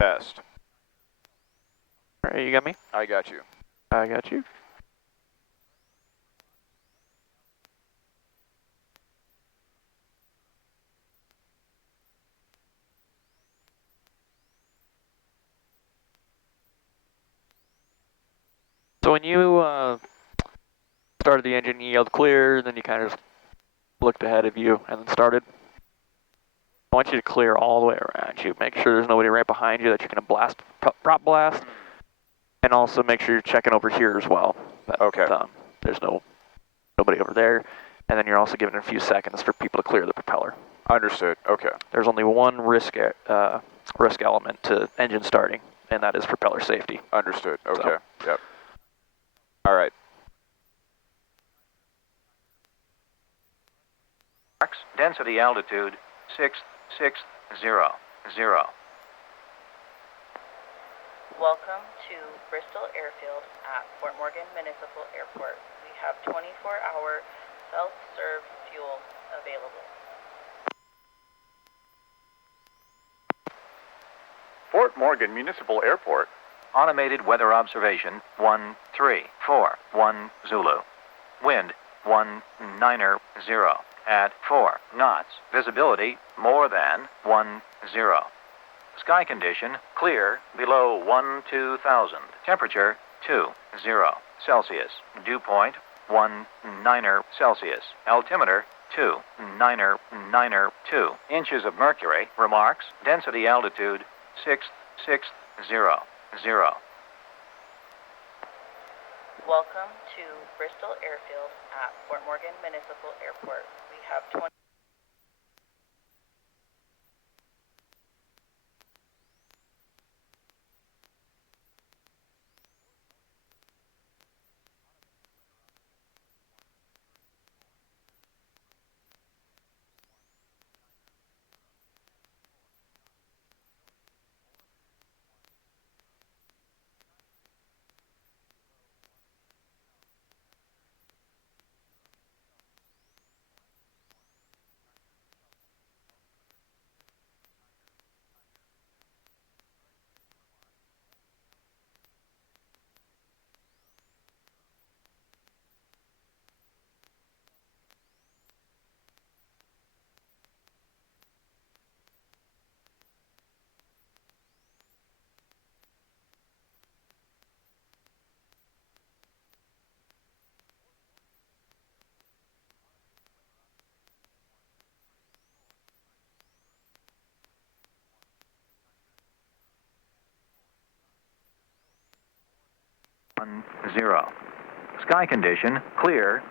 Test. All right, you got me? I got you. I got you. So when you started the engine, you yelled clear, then you kind of just looked ahead of you and then started. I want you to clear all the way around you. Make sure there's nobody right behind you that you're going to blast, prop blast. And also make sure you're checking over here as well. That, Okay. There's nobody over there. And then you're also giving it a few seconds for people to clear the propeller. Understood. Okay. There's only one risk element to engine starting, and that is propeller safety. Understood. Okay. So. Yep. All right. Density altitude 660. Welcome to Bristol Airfield at Fort Morgan Municipal Airport. We have 24-hour self-serve fuel available. Fort Morgan Municipal Airport. Automated weather observation 1341 Zulu. Wind 190 at 4 knots. Visibility more than 10. Sky condition clear below 12,000. Temperature 20 Celsius. Dew point 19 Celsius. Altimeter 2992 inches of mercury. Remarks density altitude 660. Welcome to Bristol Airfield at Fort Morgan Municipal Airport. We have 20. Zero. Sky condition clear.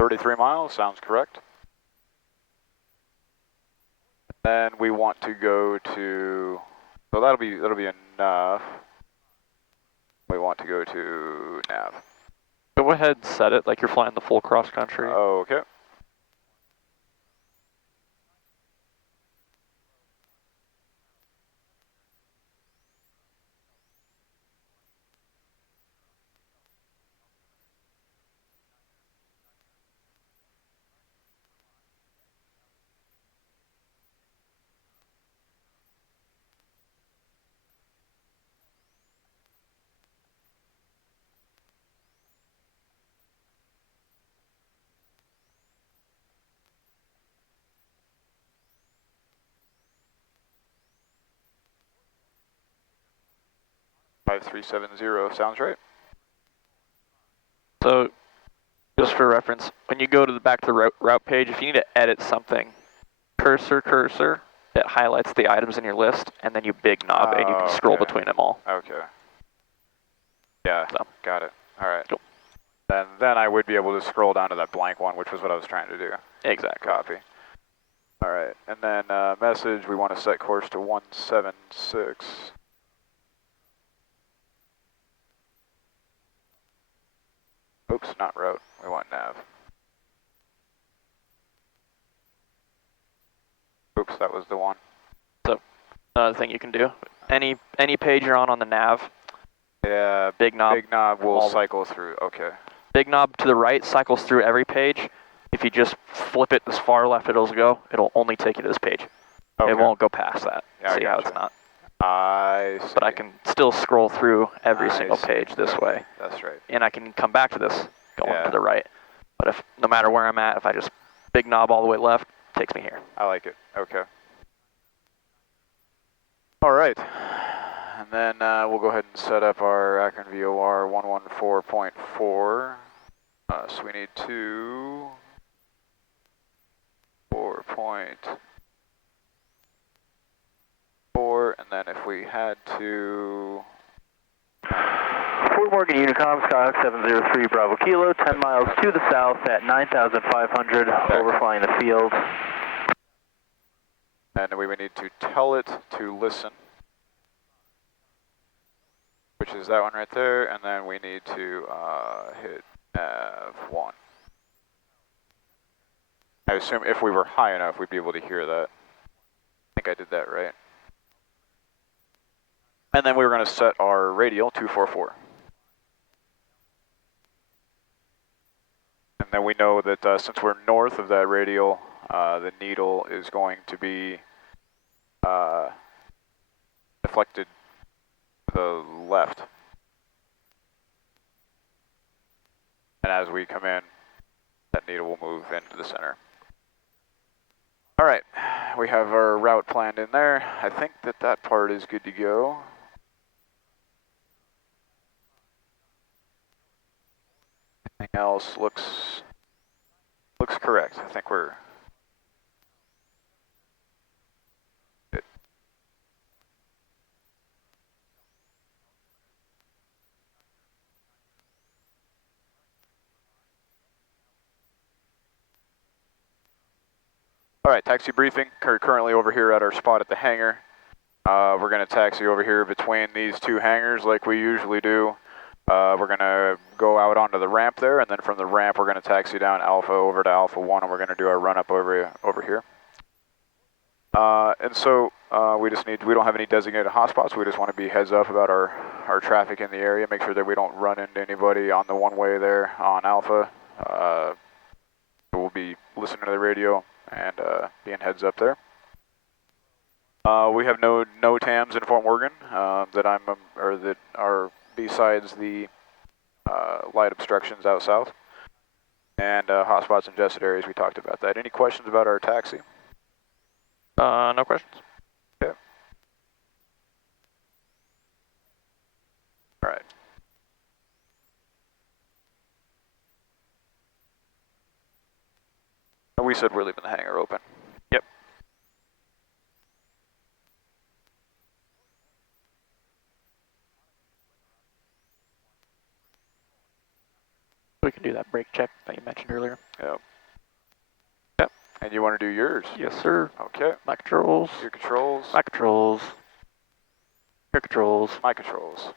$33 miles, sounds correct. Then we want to go to, so that'll be enough. We want to go to nav. Go ahead and set it like you're flying the full cross country. Okay. 5370, sounds right. So, just for reference, when you go to back to the route page, if you need to edit something, cursor, it highlights the items in your list, and then you big knob, and you can scroll okay. between them all. Okay. Yeah, So. got it. All right. Cool. Then I would be able to scroll down to that blank one, which was what I was trying to do. Exactly. Copy. All right, and then message, we want to set course to 176. Oops, not route, we want nav. Oops, that was the one. So, another thing you can do, any page you're on the nav, Yeah, big knob will cycle through, okay. Big knob to the right cycles through every page. If you just flip it as far left it'll go, it'll only take you to this page. Okay. It won't go past that. Yeah, See how it's not? I see. But I can still scroll through every I single see. page this Okay, way. that's right. And I can come back to this going Yeah. to the right. But if no matter where I'm at, if I just big knob all the way left, it takes me here. I like it, okay. All right, and then we'll go ahead and set up our Akron VOR 114.4. So we need 4.4, and then if we had to... Fort Morgan Unicom, Skyhawk 703 Bravo Kilo, 10 miles to the south at 9,500, overflying the field. And we would need to tell it to listen, which is that one right there, and then we need to hit Nav1. I assume if we were high enough, we'd be able to hear that. I think I did that right. And then we were going to set our radial 244. And then we know that since we're north of that radial, the needle is going to be deflected to the left. And as we come in, that needle will move into the center. All right, we have our route planned in there. I think that part is good to go. Anything else looks correct. I think we're good. All right, taxi briefing. Currently over here at our spot at the hangar. We're going to taxi over here between these two hangars like we usually do. We're going to go out onto the ramp there, and then from the ramp we're going to taxi down Alpha over to Alpha 1, and we're going to do our run up over here. And so we don't have any designated hotspots. We just want to be heads up about our traffic in the area, make sure that we don't run into anybody on the one-way there on Alpha. We'll be listening to the radio and being heads up there. We have no TAMs in Fort Morgan that are besides the light obstructions out south, and hotspots and jesset areas. We talked about that. Any questions about our taxi? No questions. Okay. All right. We said we're leaving the hangar open. Yep. We can do that brake check that you mentioned earlier. Yep. Yep. And you want to do yours? Yes, sir. Okay. My controls. Your controls. My controls. Your controls. My controls.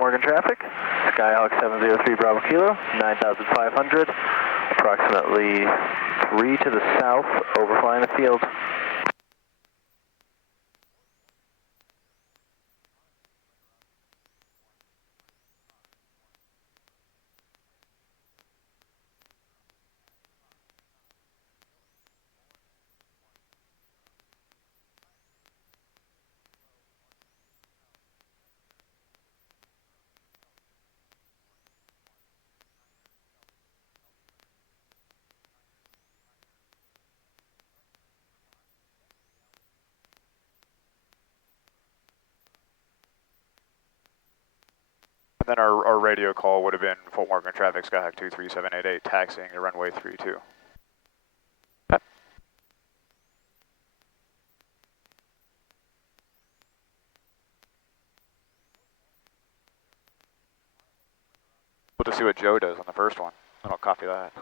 Morgan traffic. Skyhawk 703 Bravo Kilo, 9,500, approximately 3 to the south, overflying the field. And then our radio call would have been Fort Morgan traffic, Skyhawk 23788, taxiing to runway 32. We'll just see what Joe does on the first one. Then I'll copy that.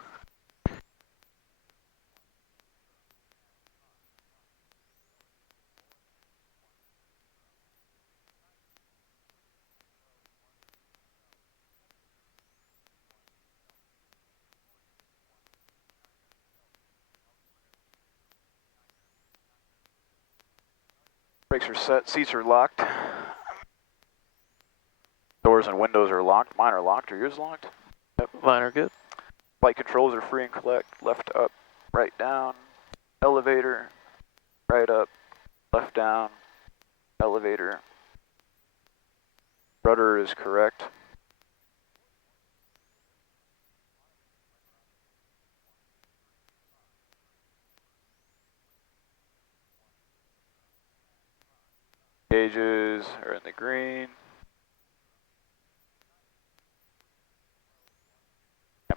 Brakes are set, seats are locked. Doors and windows are locked. Mine are locked. Are yours locked? Yep, mine are good. Flight controls are free and collect. Left up, right down. Elevator, right up, left down. Elevator. Rudder is correct. Gauges are in the green.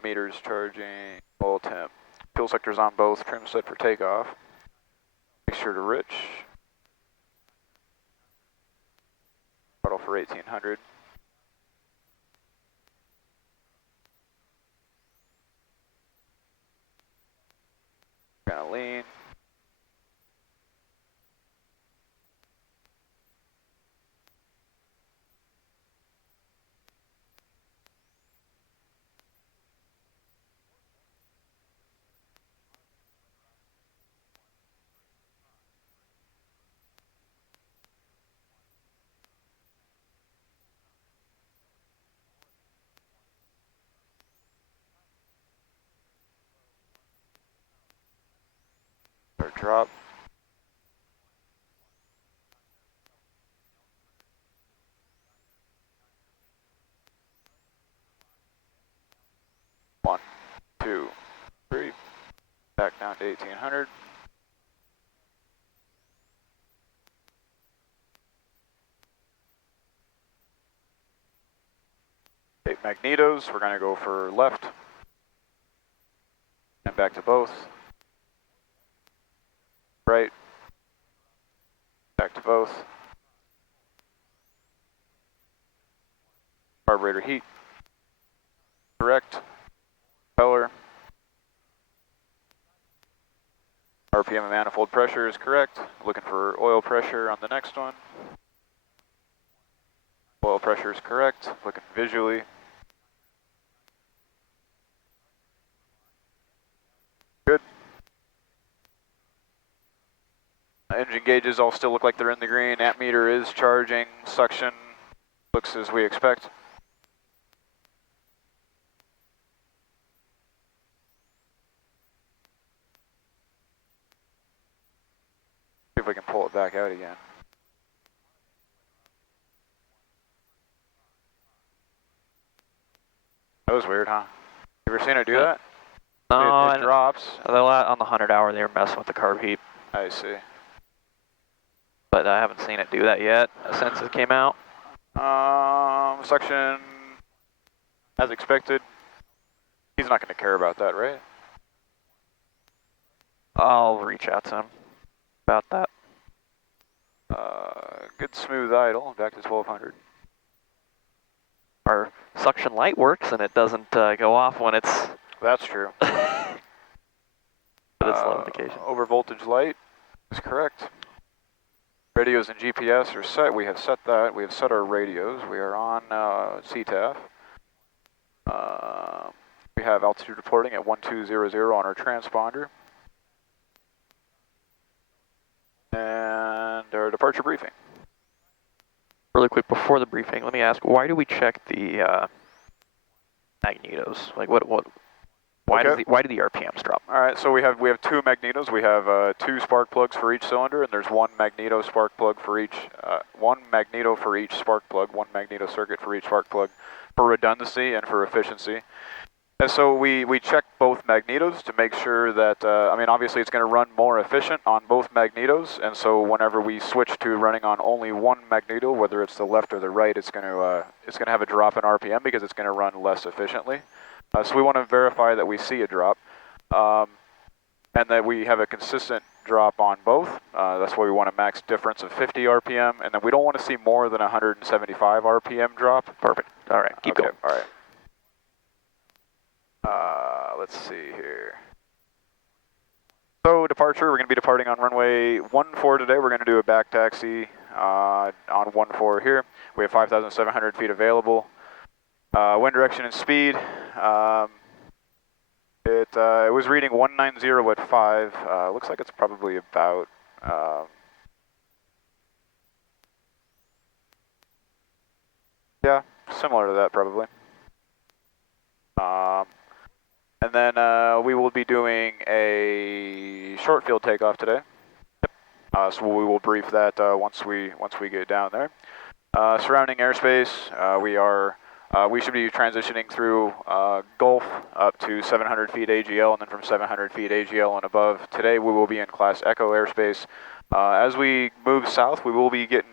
Meters charging, oil temp. Fuel sectors on both, trim set for takeoff. Make sure to rich. Throttle for 1800. Kind of lean. Start drop. One, two, three. Back down to 1800. Okay, magnetos, we're going to go for left. And back to both. Right. Back to both. Carburetor heat. Correct. Propeller. RPM and manifold pressure is correct. Looking for oil pressure on the next one. Oil pressure is correct. Looking visually. Good. Engine gauges all still look like they're in the green. Amp meter is charging. Suction looks as we expect. See if we can pull it back out again. That was weird, huh? You ever seen it do that? No, It drops. on the 100 hour they were messing with the carb heat, I see. but I haven't seen it do that yet since it came out. Suction as expected. He's not going to care about that, right? I'll reach out to him about that. Good smooth idle, back to 1200. Our suction light works and it doesn't go off when it's That's true. but it's low indication. Over voltage light is correct. Radios and GPS are set. We have set that. We have set our radios. We are on CTAF. We have altitude reporting at 1200 on our transponder. And our departure briefing. Really quick before the briefing, let me ask, why do we check the magnetos? Like why Okay. why do the RPMs drop? All right, so we have two magnetos. We have 2 spark plugs for each cylinder, and there's one magneto spark plug for each, one magneto for each spark plug, one magneto circuit for each spark plug, for redundancy and for efficiency. And so we check both magnetos to make sure that, I mean, obviously it's going to run more efficient on both magnetos, and so whenever we switch to running on only one magneto, whether it's the left or the right, it's going to have a drop in RPM because it's going to run less efficiently. So we want to verify that we see a drop, and that we have a consistent drop on both. That's why we want a max difference of 50 RPM, and then we don't want to see more than 175 RPM drop. Perfect. All right, keep going. All right. Let's see here. So departure, we're going to be departing on runway 14 today. We're going to do a back taxi on 14 here. We have 5,700 feet available. Wind direction and speed. It was reading 190 at 5. Looks like it's probably about yeah, similar to that probably. And then we will be doing a short field takeoff today. So we will brief that once we get down there. Surrounding airspace, we should be transitioning through Gulf up to 700 feet AGL, and then from 700 feet AGL and above. Today we will be in Class Echo airspace. As we move south, we will be getting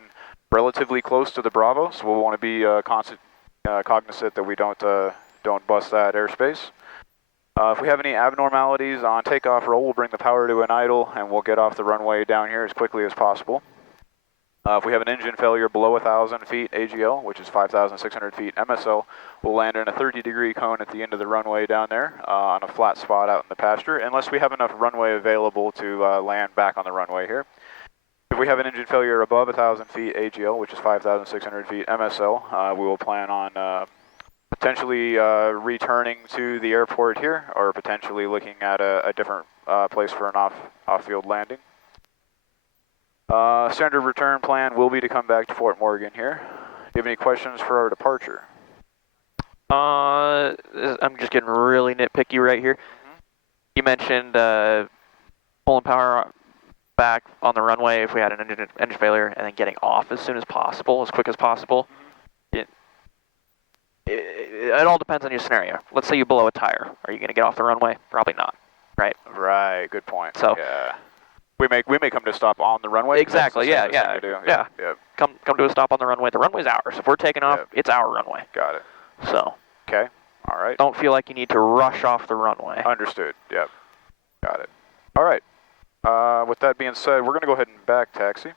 relatively close to the Bravo, so we'll want to be cognizant that we don't bust that airspace. If we have any abnormalities on takeoff roll, we'll bring the power to an idle, and we'll get off the runway down here as quickly as possible. If we have an engine failure below 1,000 feet AGL, which is 5,600 feet MSL, we'll land in a 30-degree cone at the end of the runway down there on a flat spot out in the pasture, unless we have enough runway available to land back on the runway here. If we have an engine failure above 1,000 feet AGL, which is 5,600 feet MSL, we will plan on potentially returning to the airport here, or potentially looking at a different place for an off-field landing. Standard return plan will be to come back to Fort Morgan here. Do you have any questions for our departure? I'm just getting really nitpicky right here. You mentioned pulling power back on the runway if we had an engine failure, and then getting off as soon as possible, as quick as possible. It all depends on your scenario. Let's say you blow a tire. Are you going to get off the runway? Probably not, right? Right, good point. So yeah. We may come to a stop on the runway. Exactly, yeah. Come to a stop on the runway. The runway's ours. If we're taking off, it's our runway. Got it. So. Okay, all right. Don't feel like you need to rush off the runway. Understood, yep. Got it. All right, with that being said, we're going to go ahead and back taxi.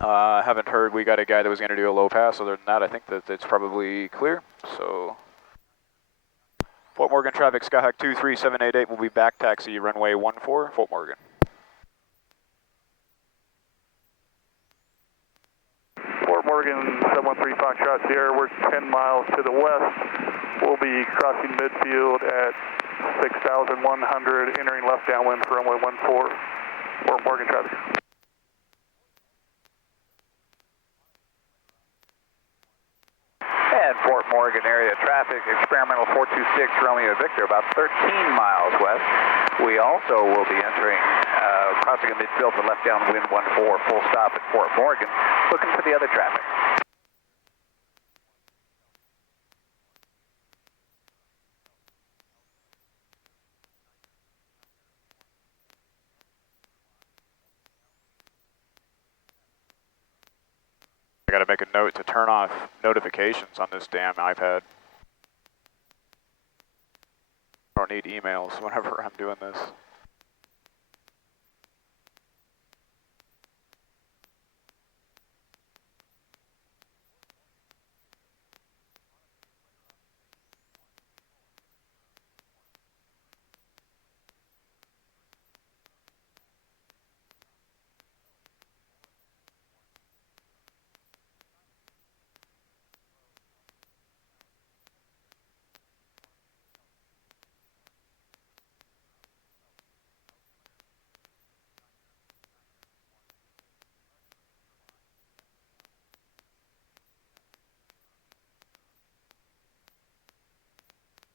Haven't heard we got a guy that was going to do a low pass. Other than that, I think that it's probably clear. So, Fort Morgan traffic, Skyhawk 23788 will be back taxi runway 14, Fort Morgan. Fort Morgan 713 Foxtrot Sierra, we're 10 miles to the west. We'll be crossing midfield at 6,100, entering left downwind for runway 14, Fort Morgan traffic. And Fort Morgan area traffic, experimental 426 Romeo Victor, about 13 miles west. We also will be entering, crossing a midfield for left downwind 14, full stop at Fort Morgan, looking for the other traffic. I got to make a note to turn off notifications on this damn iPad. I don't need emails whenever I'm doing this.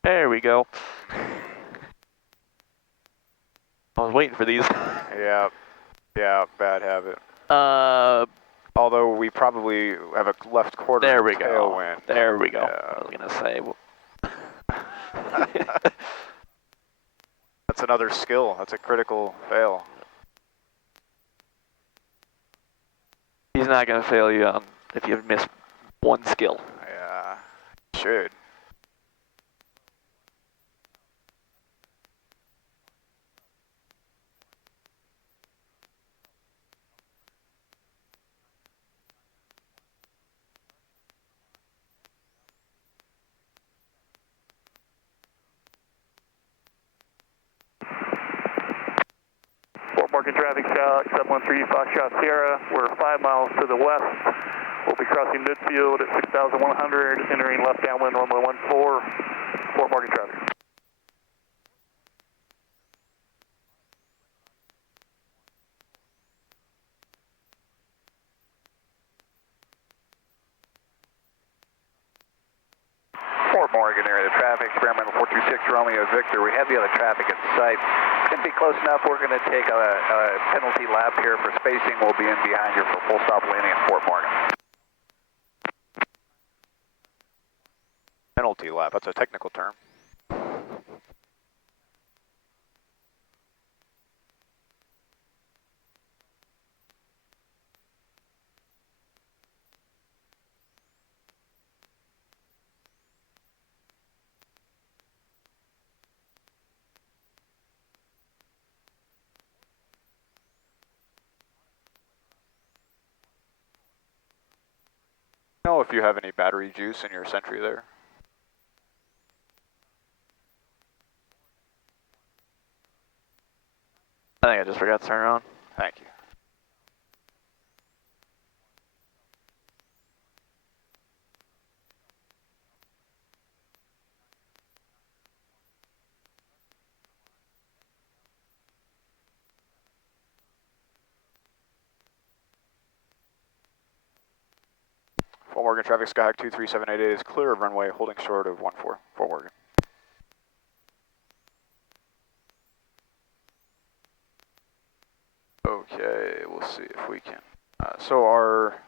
There we go. I was waiting for these. Yeah, yeah, bad habit. Uh, Although we probably have a left quarter there we go. tailwind. There we go. Yeah. I was gonna say. That's another skill. That's a critical fail. He's not gonna fail you if you miss one skill. Yeah, should. Fort Morgan traffic, Skyhawk 713 Foxtrot Sierra. We're 5 miles to the west. We'll be crossing midfield at 6,100, entering left downwind runway 14, Fort Morgan traffic. Fort Morgan area traffic, experimental 426 Romeo Victor. We have the other traffic in sight. Should be close enough. We're going to take a penalty lap here for spacing. We'll be in behind you for full stop landing at Fort Morgan. Penalty lap, that's a technical term. Know if you have any battery juice in your Sentry there. I think I just forgot to turn it on. Thank you. Fort Morgan traffic, Skyhawk 23788 is clear of runway, holding short of 14, Fort Morgan. Okay, we'll see if we can. So our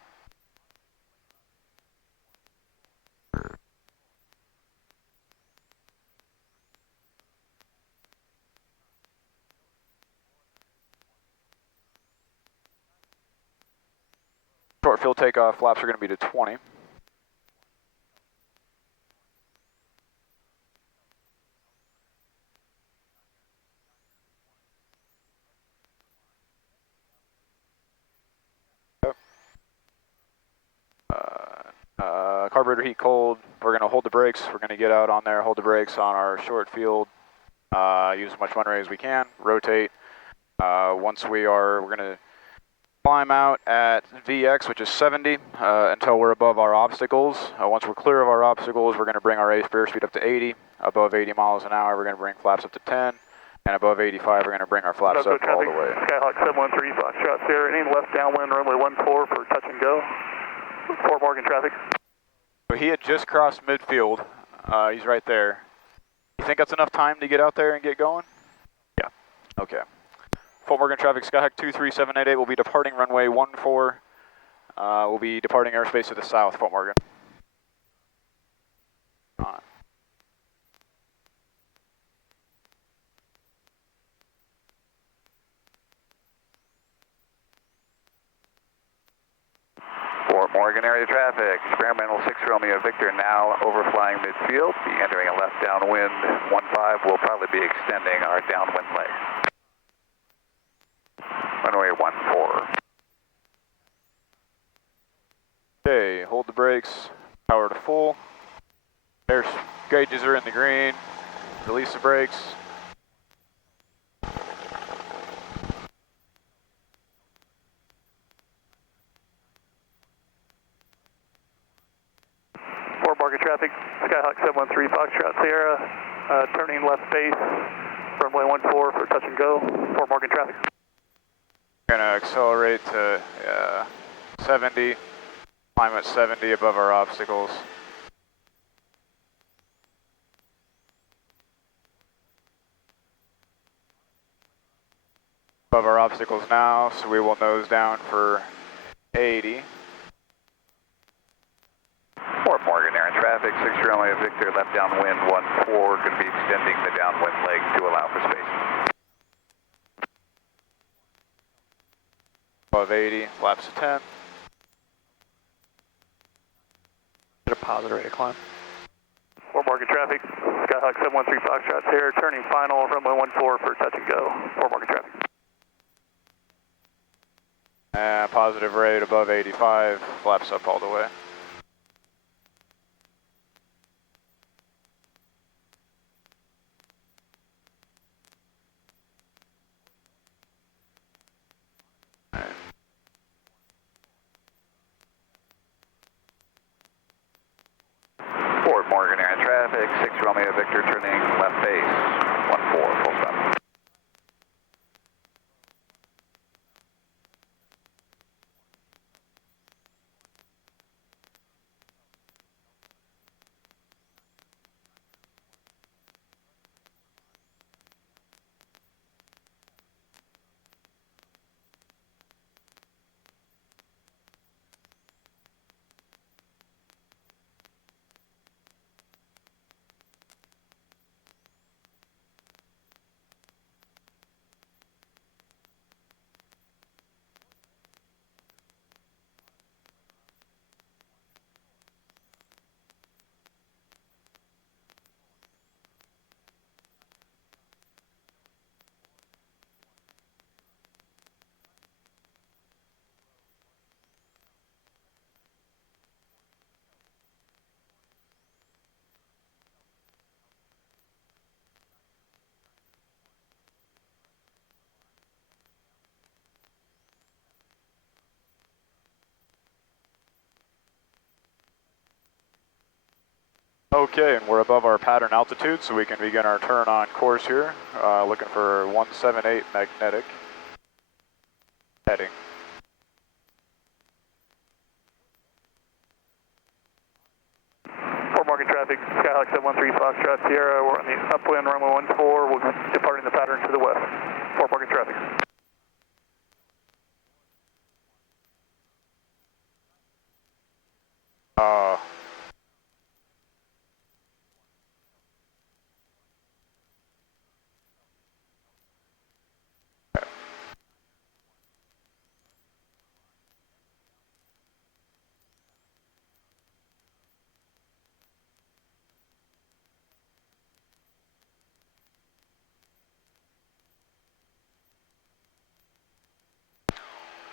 short field takeoff flaps are going to be to 20. Carburetor heat cold. We're going to hold the brakes. We're going to get out on there, hold the brakes on our short field. Use as much runway as we can. Rotate. Once we're going to climb out at VX, which is 70, until we're above our obstacles. Once we're clear of our obstacles, we're going to bring our airspeed up to 80. Above 80 miles an hour, we're going to bring flaps up to 10. And above 85, we're going to bring our flaps up all the way. Skyhawk 713 Foxtrot Sierra, any left downwind runway 14 for touch and go. Fort Morgan traffic. So he had just crossed midfield. He's right there. You think that's enough time to get out there and get going? Yeah. Okay. Fort Morgan traffic, Skyhawk 23788 will be departing runway 14. We'll be departing airspace to the south, Fort Morgan. Fort Morgan area traffic, experimental 6 Romeo Victor now overflying midfield. Be entering a left downwind 15. We'll probably be extending our downwind leg. Runway 14. Okay, hold the brakes, power to full. Air gauges are in the green. Release the brakes. Fort Morgan traffic, Skyhawk 713 Foxtrot Sierra, turning left base, runway 14 for touch and go. Fort Morgan traffic. We're going to accelerate to 70, climb at 70 above our obstacles. Above our obstacles now, so we will nose down for 80. Fort Morgan, air in traffic, 6 Romeo Victor, left downwind 14, going to be extending the downwind leg to allow for space. Above 80, flaps of 10. Get a positive rate of climb. Fort Morgan traffic, Skyhawk 713 Foxtrot Sierra, turning final, runway 14 for touch and go. Fort Morgan traffic. And positive rate above 85, flaps up all the way. Fort Morgan, air in traffic, 6 Romeo Victor, turning left base, 14, full stop. Okay, and we're above our pattern altitude, so we can begin our turn on course here. Looking for 178 magnetic heading. Fort Morgan traffic, Skyhawk 713 Foxtrot Sierra, we're on the upwind, runway 14, we'll be departing the pattern to the west. Fort Morgan traffic.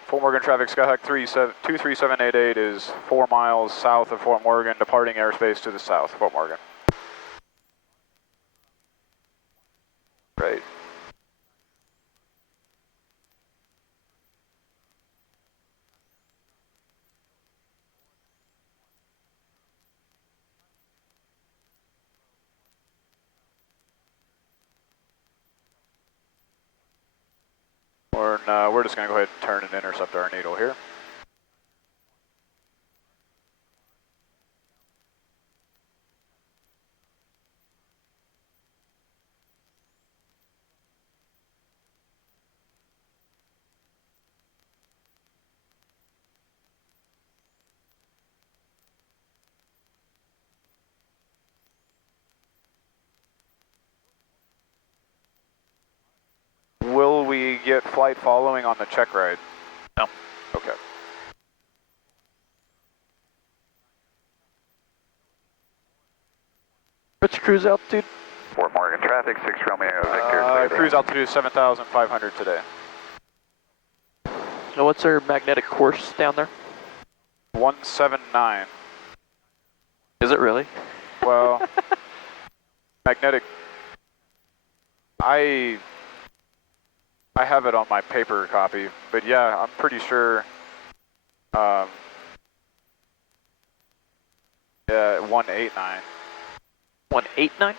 Fort Morgan traffic, Skyhawk 23788 is 4 miles south of Fort Morgan, departing airspace to the south, Fort Morgan. Great. We're just going to go ahead and turn and intercept our needle here. Will we get flight following on the check ride? No. Okay. What's your cruise altitude? Fort Morgan traffic, 6 Romeo Victor. Cruise altitude is 7,500 today. Now what's our magnetic course down there? 179. Is it really? Well, magnetic. I have it on my paper copy, but yeah, I'm pretty sure. Yeah, 189. 189?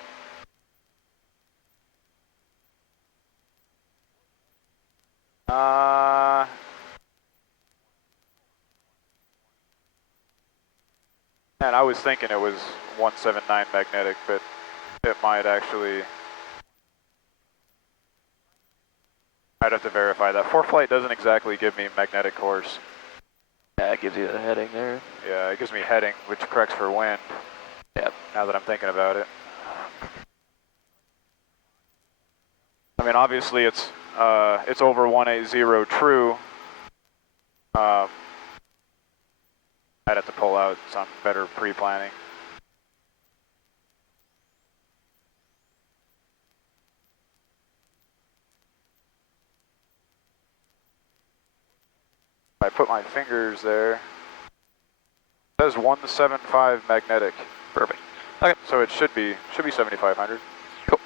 And I was thinking it was 179 magnetic, but it might actually I'd have to verify that. ForeFlight doesn't exactly give me magnetic course. Yeah, it gives you the heading there. Yeah, it gives me heading, which corrects for wind. Yep. Now that I'm thinking about it. I mean, obviously it's over 180 true. I'd have to pull out some better pre-planning. I put my fingers there. It says 175 magnetic. Perfect. Okay. So it should be 7,500. Cool.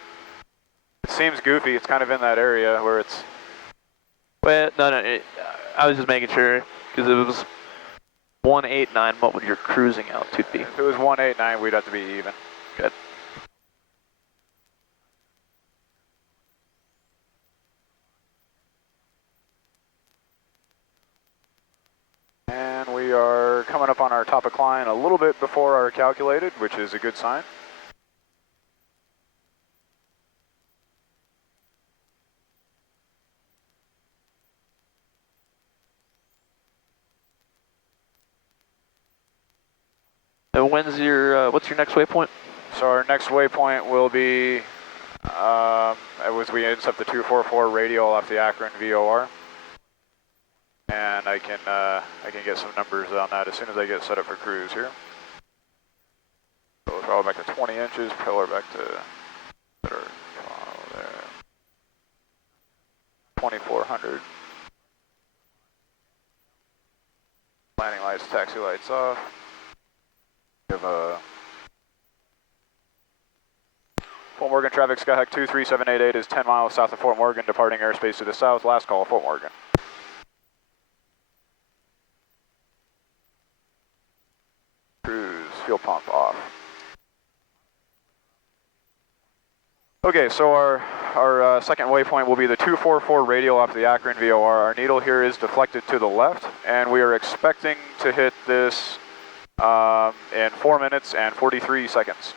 It seems goofy. It's kind of in that area where it's. Well, no. I was just making sure because it was 189. What would your cruising altitude be? If it was 189, we'd have to be even. Good. And we are coming up on our top of climb a little bit before our calculated, which is a good sign. And when's your what's your next waypoint? So our next waypoint will be, as we intercept the 244 radial off the Akron VOR. And I can get some numbers on that as soon as I get set up for cruise here. So we'll throttle back to 20 inches, pillar back to there, 2400. Landing lights, taxi lights off. We have a Fort Morgan traffic, Skyhawk 23788 is 10 miles south of Fort Morgan, departing airspace to the south. Last call, Fort Morgan. Cruise, fuel pump off. Okay, so our second waypoint will be the 244 radial off the Akron VOR. Our needle here is deflected to the left, and we are expecting to hit this in 4 minutes and 43 seconds.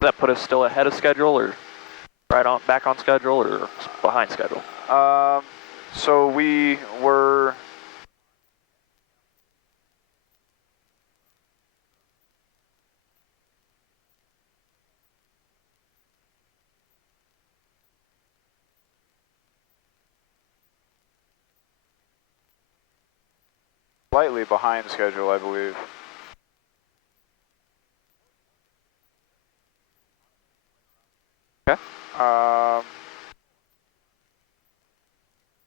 Does that put us still ahead of schedule, or back on schedule, or behind schedule? So we were. Slightly behind schedule, I believe. Okay.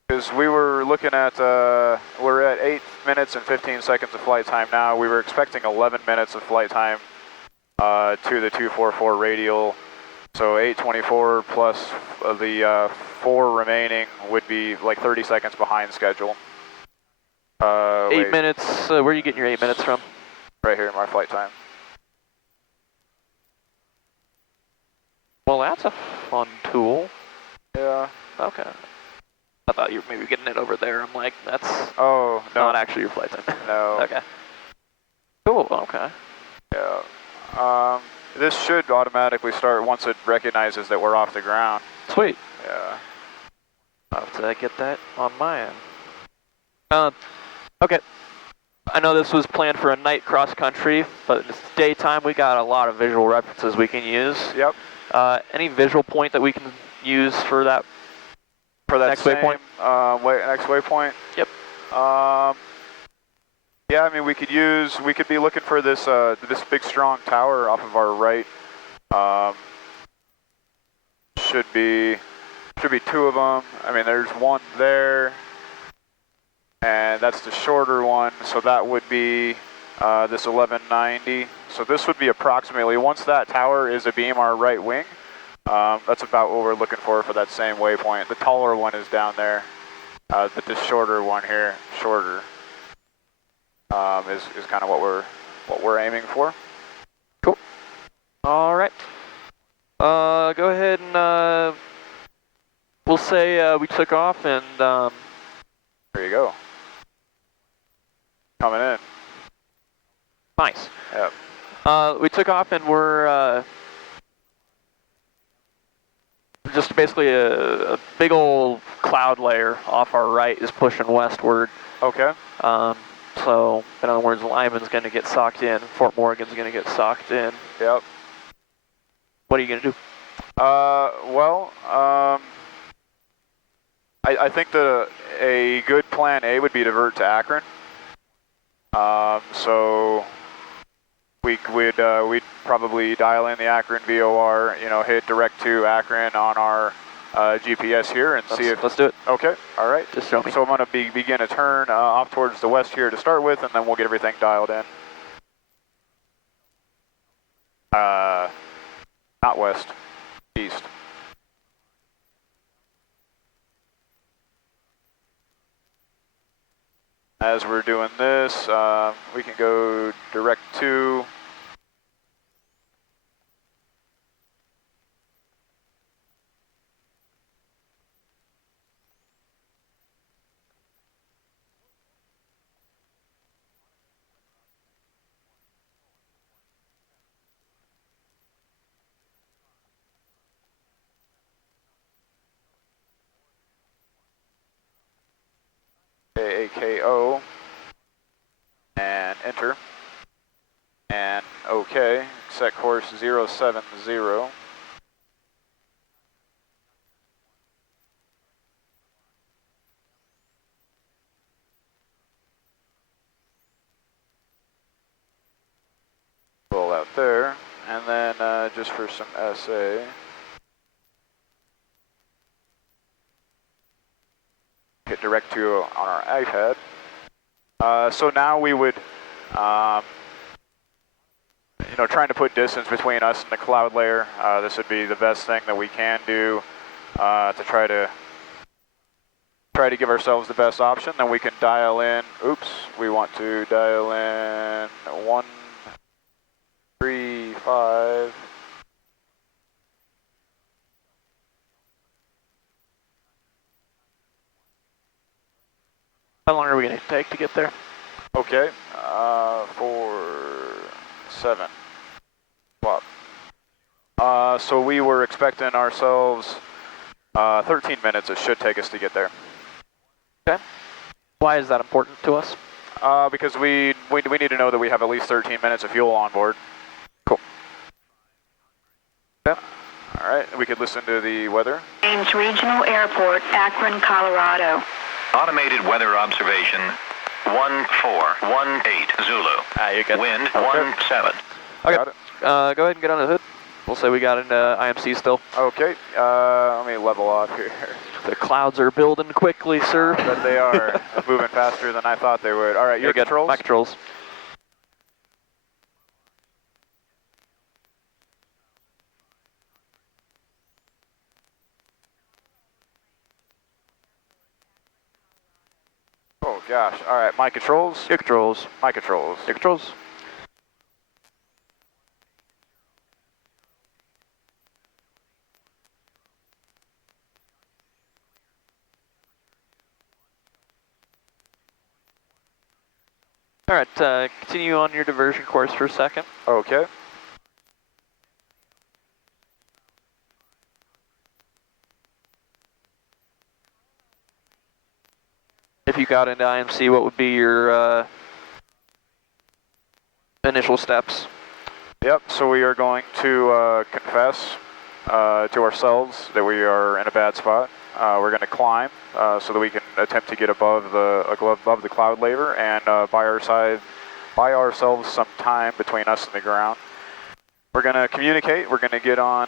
Because we were looking at, we're at 8 minutes and 15 seconds of flight time now. We were expecting 11 minutes of flight time to the 244 radial. So 824 plus the 4 remaining would be like 30 seconds behind schedule. 8 minutes, where are you getting your 8 minutes from? Right here in my flight time. Well, that's a fun tool. Yeah. Okay. I thought you were maybe getting it over there. I'm like, that's Oh, no. not actually your flight time. No. Okay. Cool, okay. Yeah. This should automatically start once it recognizes that we're off the ground. Sweet. Yeah. I'll have to get that on my end. Okay. I know this was planned for a night cross country, but it's daytime. We got a lot of visual references we can use. Yep. Any visual point that we can use for that? For that next same, waypoint? Next waypoint? Yep. Yeah, I mean, we could be looking for this this big strong tower off of our right. Should be 2 of them. I mean, there's one there, and that's the shorter one. So that would be this 1190. So this would be approximately, once that tower is abeam our right wing, that's about what we're looking for that same waypoint. The taller one is down there, but this shorter one here, shorter, is kind of what we're aiming for. Cool. All right. Go ahead and we'll say we took off and There you go. Coming in. nice. Yep. We took off and we're just basically a big old cloud layer off our right is pushing westward. Okay. So in other words, Lyman's going to get socked in. Fort Morgan's going to get socked in. Yep. What are you going to do? I think a good plan A would be to divert to Akron. So we'd probably dial in the Akron VOR, hit direct to Akron on our GPS here and see if... Let's do it. Okay, all right. Just show me. So I'm going to begin a turn off towards the west here to start with, and then we'll get everything dialed in. Not west, east. As we're doing this, we can go direct to... AAKO, and enter, and OK, set course 070. Pull out there, and then just for some SA. Hit direct to on our iPad. So now we would, trying to put distance between us and the cloud layer. This would be the best thing that we can do to try to give ourselves the best option. Then we can dial in. Oops, we want to dial in 135. How long are we going to take to get there? Okay, 4-7. Swap. So we were expecting ourselves 13 minutes. It should take us to get there. Okay. Why is that important to us? Because we need to know that we have at least 13 minutes of fuel on board. Cool. Yeah. All right, we could listen to the weather. Ames Regional Airport, Akron, Colorado. Automated weather observation, 1418 Zulu. You get Wind, Okay. 17. Okay. Got it. Go ahead and get on the hood. We'll say we got an IMC still. Okay, let me level off here. The clouds are building quickly, sir. But they are moving faster than I thought they would. All right, your controls? My controls. Oh gosh, all right, my controls? Your controls. My controls. Your controls. All right, continue on your diversion course for a second. Okay. If you got into IMC, what would be your initial steps? Yep, so we are going to confess to ourselves that we are in a bad spot. We're going to climb so that we can attempt to get above the cloud layer and buy ourselves some time between us and the ground. We're going to communicate. We're going to get on,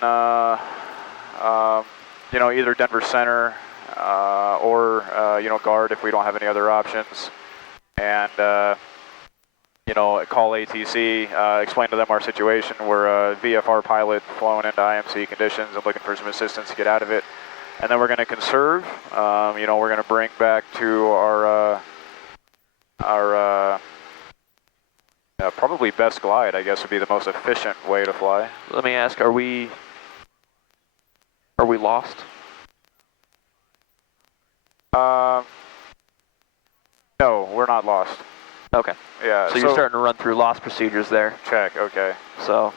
either Denver Center or guard if we don't have any other options, and call ATC, explain to them our situation. We're a VFR pilot flown into IMC conditions and looking for some assistance to get out of it. And then we're going to conserve. We're going to bring back to our probably best glide, I guess, would be the most efficient way to fly. Let me ask, are we lost? No, we're not lost. Okay. Yeah. So you're starting to run through loss procedures there. Check. Okay. So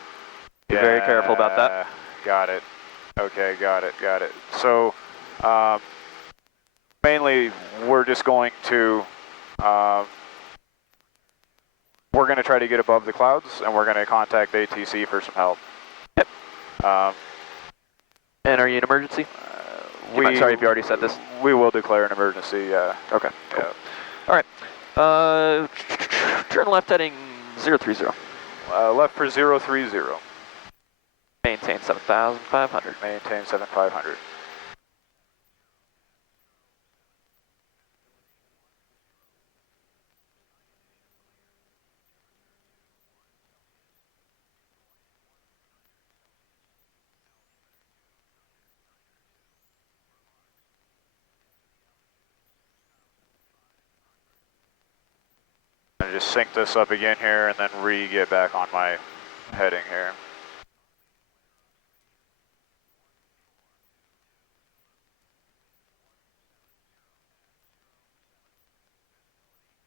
be very careful about that. Got it. Okay, got it, got it. So, mainly, we're just going to, we're going to try to get above the clouds, and we're going to contact ATC for some help. Yep. Um, And are you in emergency? Sorry if you already said this. We will declare an emergency, yeah. Okay, cool. Yeah. All right. Turn left heading 030. Left for 030. Maintain 7,500. Maintain 7500. I'm gonna just sync this up again here and then get back on my heading here.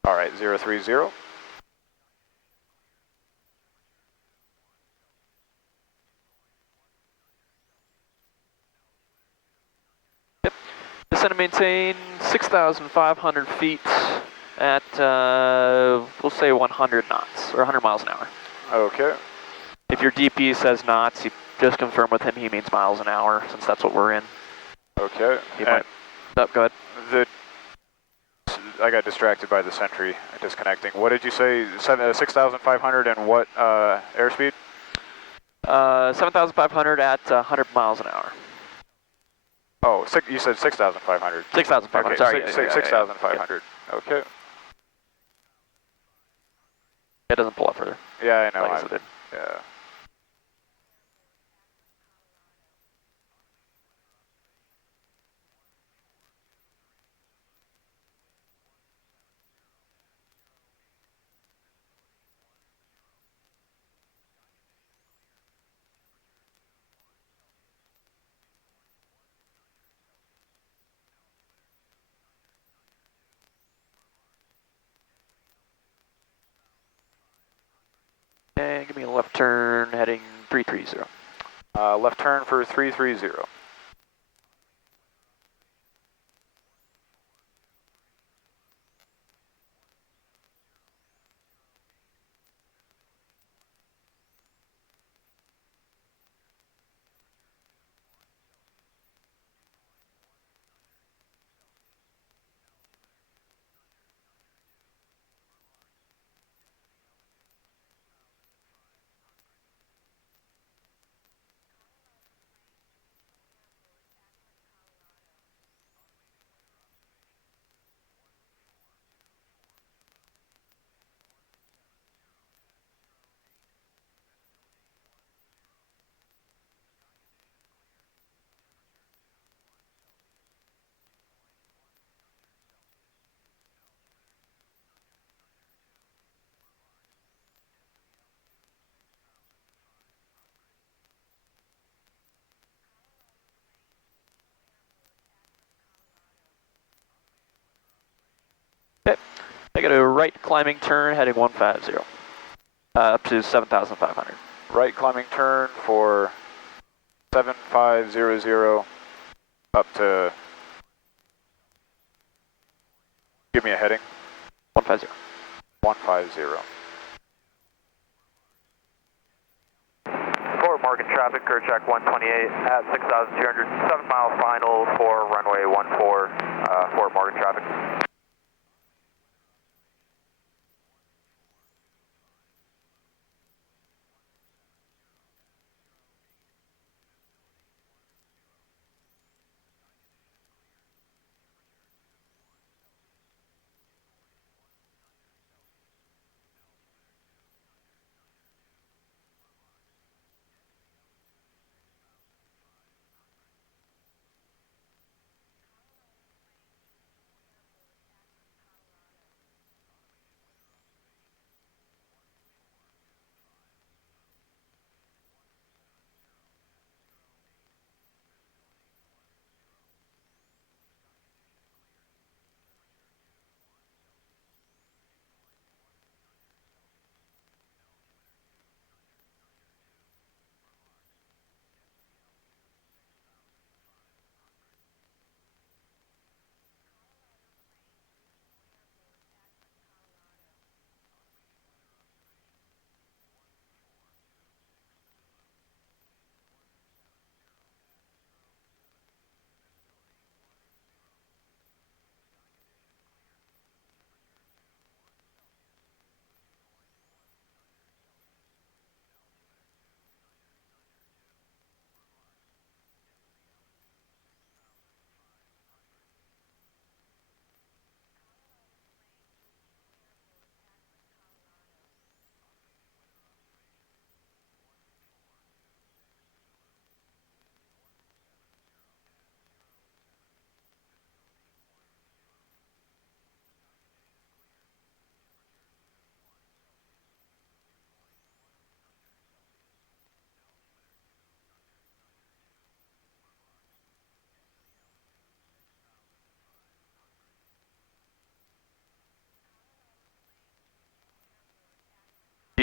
All right, 030. Descend and maintain 6,500 feet at, we'll say 100 knots, or 100 miles an hour. Okay. If your DP says knots, you just confirm with him he means miles an hour, since that's what we're in. Okay. You might, go ahead. I got distracted by the sentry disconnecting. What did you say? 6,500 and what airspeed? 7,500 at 100 miles an hour. Oh, you said 6,500. 6,500, Okay, sorry. 6,500. Okay. It doesn't pull up further. Yeah, I know. Like I said. Yeah. And give me a left turn heading 330. Left turn for 330. Okay, I got a right climbing turn heading 150. Up to 7,500. Right climbing turn for 7500 up to, give me a heading. 150. 150. Fort Morgan traffic, check 128 at 6,200, 7-mile final for runway 14, Fort Morgan traffic.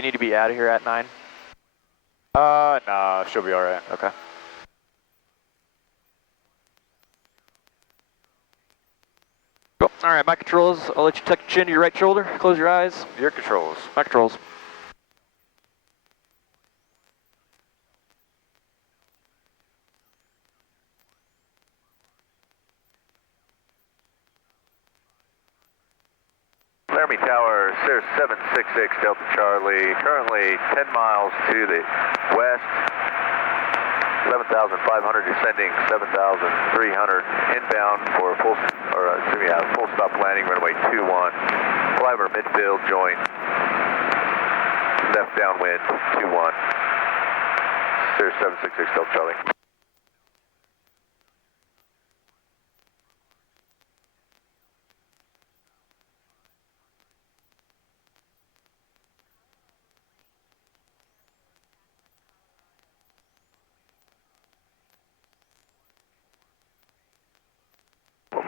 you need to be out of here at 9? Nah, she'll be all right. Okay. Cool. All right, my controls. I'll let you tuck your chin to your right shoulder. Close your eyes. Your controls. My controls. Laramie Tower, Cirrus 766 Delta Charlie, currently 10 miles to the west, 11,500 descending, 7,300 inbound for full stop landing, runway 21. Flyover midfield, join left downwind, 21. Cirrus 766 Delta Charlie.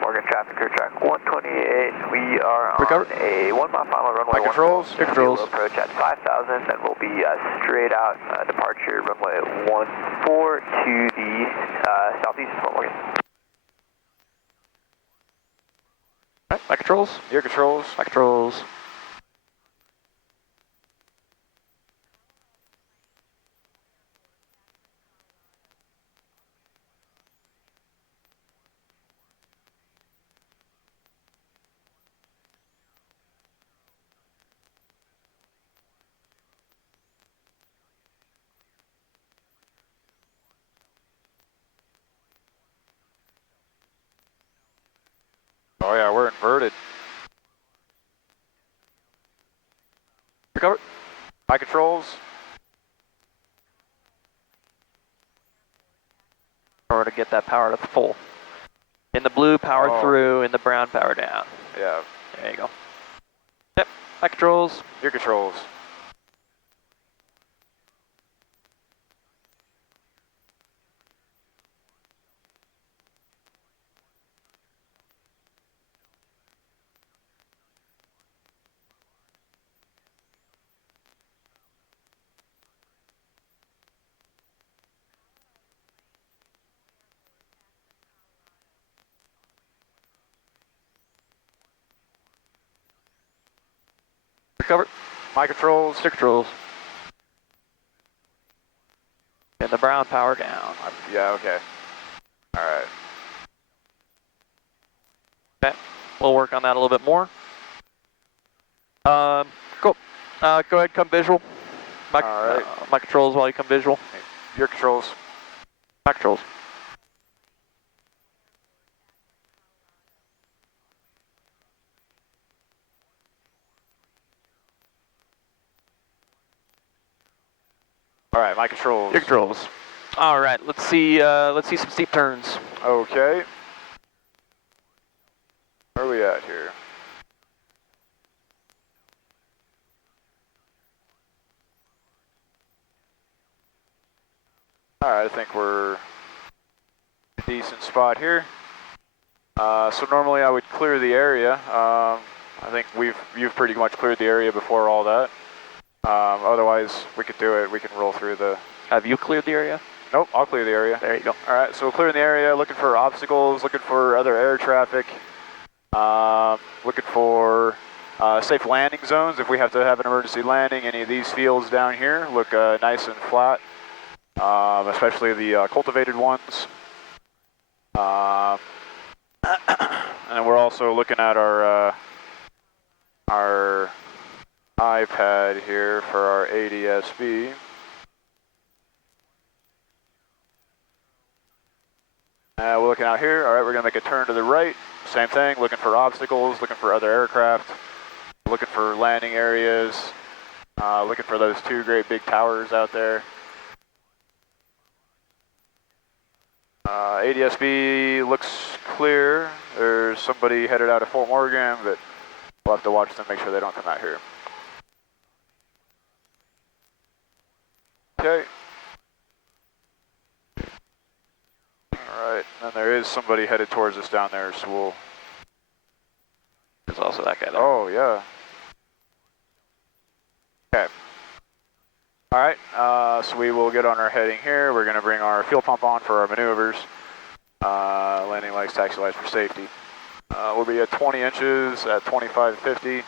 Morgan traffic, clear track 128. We are on Recover. a 1 mile final runway. My controls. Your controls. We'll approach at 5,000, then we'll be straight out departure runway 14 to the southeast of Fort Morgan. All right, my controls. Your controls. My controls. Oh yeah, we're inverted. Recover. My controls. In order to get that power to the full. In the blue, power Oh. through. In the brown, power down. Yeah. There you go. Yep. My controls. Your controls. Recover. My controls. Your controls. And the brown, power down. Yeah, okay. All right. Okay. We'll work on that a little bit more. Cool. Go ahead, come visual. My, All right. my controls while you come visual. Your controls. My controls. All right, my controls. Your controls. All right. Let's see some steep turns. Okay. Where are we at here? All right, I think we're in a decent spot here. So normally I would clear the area. I think you've pretty much cleared the area before all that. Otherwise, we could do it. We can roll through the... Have you cleared the area? Nope, I'll clear the area. There you go. All right, so clearing the area, looking for obstacles, looking for other air traffic, looking for safe landing zones if we have to have an emergency landing. Any of these fields down here look nice and flat, especially the cultivated ones. And we're also looking at our iPad here for our ADSB. We're looking out here. All right, we're going to make a turn to the right. Same thing, looking for obstacles, looking for other aircraft, looking for landing areas, looking for those two great big towers out there. ADSB looks clear. There's somebody headed out of Fort Morgan, but we'll have to watch them, make sure they don't come out here. Okay. Alright, and there is somebody headed towards us down there, so we'll... There's also that guy there. Oh, yeah. Okay. good on our heading here. We're going to bring our fuel pump on for our maneuvers. Landing lights, taxi lights for safety. We'll be at 20 inches at 2550.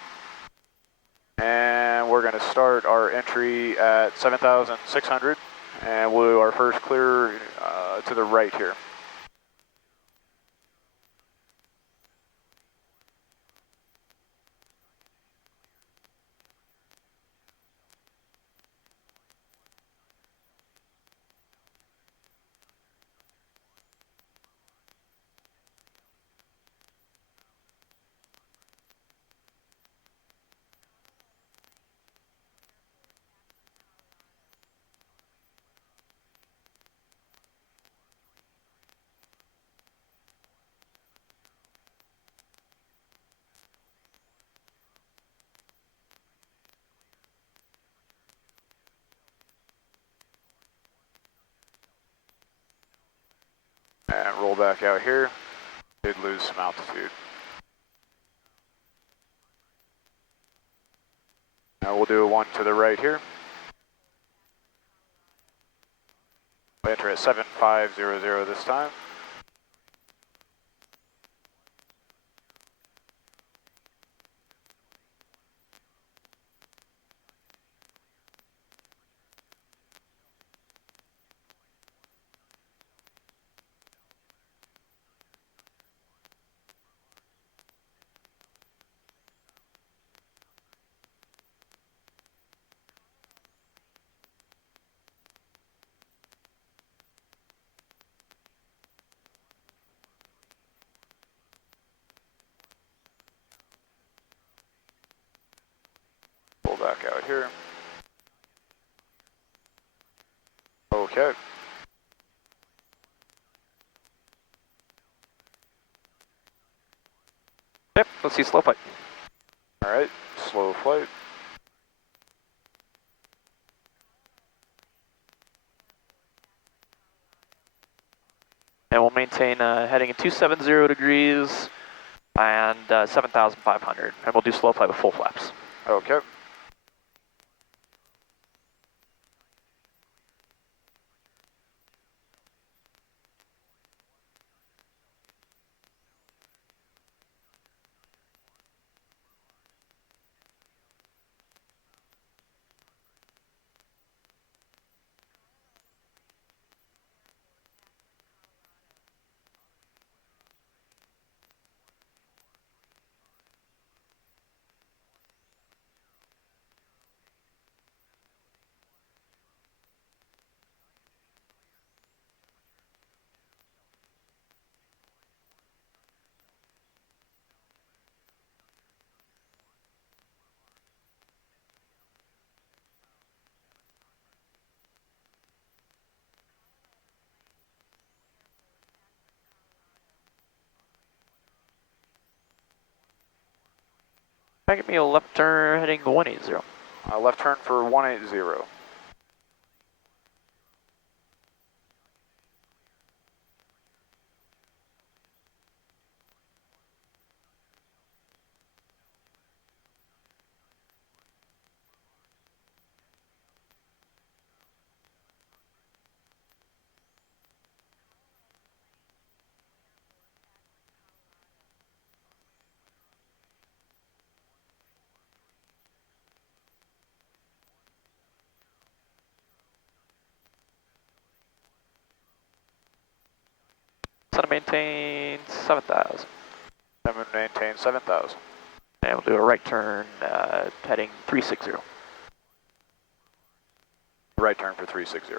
And we're going to start our entry at 7,600. And we'll do our first clear to the right here. And roll back out here. Did lose some altitude. Now we'll do one to the right here. Enter at 7500 this time. Pull back out here. Okay. Yep, let's see slow flight. All right, slow flight. And we'll maintain heading at 270 degrees and 7,500. And we'll do slow flight with full flaps. Okay. Give me a left turn heading 180. Left turn for 180. So to maintain 7,000. I'm going to maintain 7,000. And we'll do a right turn heading 360. Right turn for 360.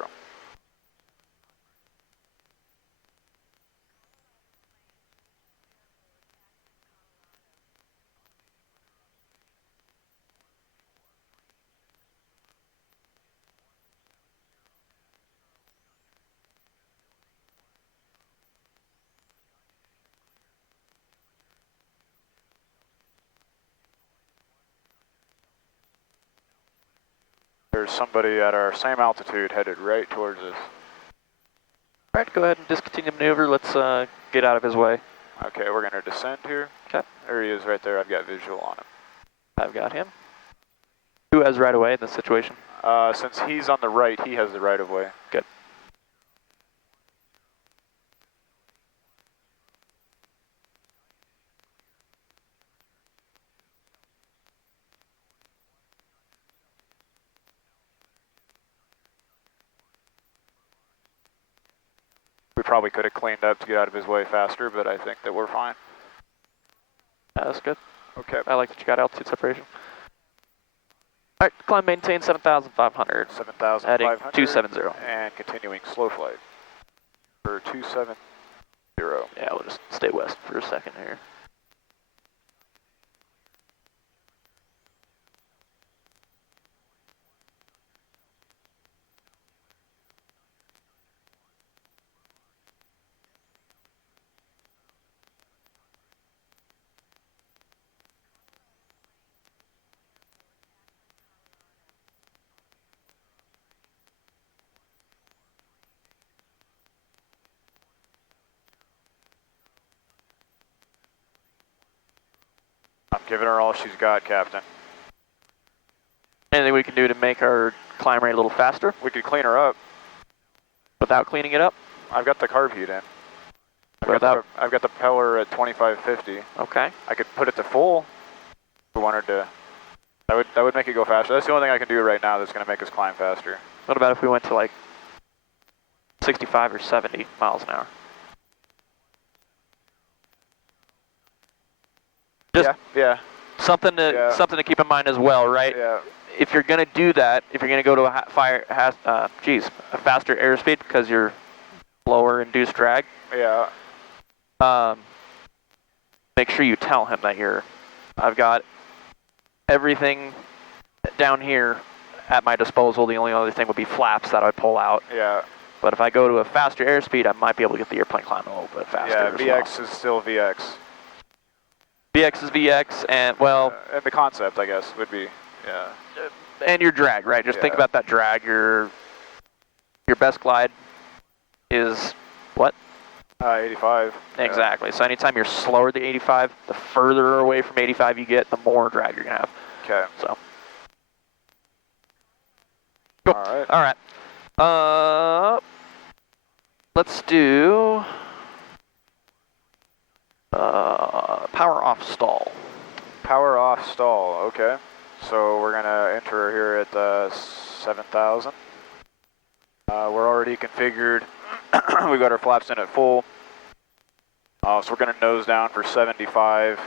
There's somebody at our same altitude headed right towards us. All right, go ahead and discontinue maneuver. Let's get out of his way. Okay, we're going to descend here. Okay. There he is right there. I've got visual on him. I've got him. Who has right of way in this situation? Since he's on the right, he has the right of way. Good. We probably could have cleaned up to get out of his way faster, but I think that we're fine. Yeah, that's good. Okay. I like that you got altitude separation. All right, climb maintain 7,500. 7,500. Heading 270. And continuing slow flight for 270. Yeah, we'll just stay west for a second here. I'm giving her all she's got, Captain. Anything we can do to make our climb rate a little faster We could clean her up. without cleaning it up? I've got the carb heat in. I've got the propeller at 2550. Okay. I could put it to full if we wanted to. That would make it go faster. That's the only thing I can do right now that's going to make us climb faster. What about if we went to like 65 or 70 miles an hour? Just yeah, something to keep in mind as well, right? yeah. If you're gonna do that, if you're gonna go to a faster airspeed because you're lower induced drag, Yeah. make sure you tell him that I've got everything down here at my disposal. The only other thing would be flaps that I pull out. Yeah. But if I go to a faster airspeed, I might be able to get the airplane climbing a little bit faster. Yeah, as VX well. is still VX. VX is VX, and well, And the concept, I guess, would be, yeah. and your drag, right? Just think Yeah. about that drag. Your best glide is what? 85. Exactly. So anytime you're slower than 85, the further away from 85 you get, the more drag you're gonna have. Okay. So. Cool. All right. All right. Let's do power off stall. Power off stall, okay. So we're gonna enter here at 7,000. We're already configured. We've got our flaps in at full. So we're gonna nose down for 75,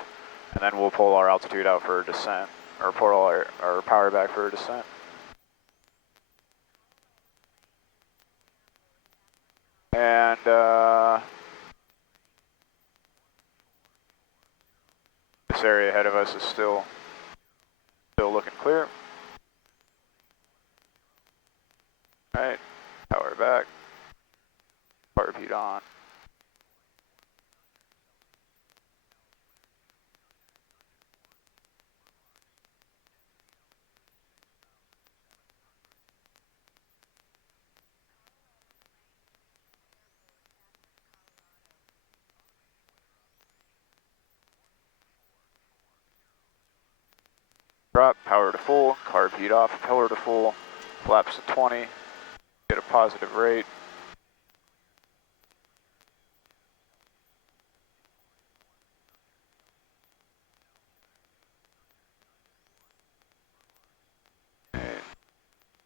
and then we'll pull our altitude out for descent, or pull our power back for descent. And this area ahead of us is still looking clear. All right, power back, carb heat on. Drop, power to full, carb heat off, propeller to full, flaps to 20, get a positive rate.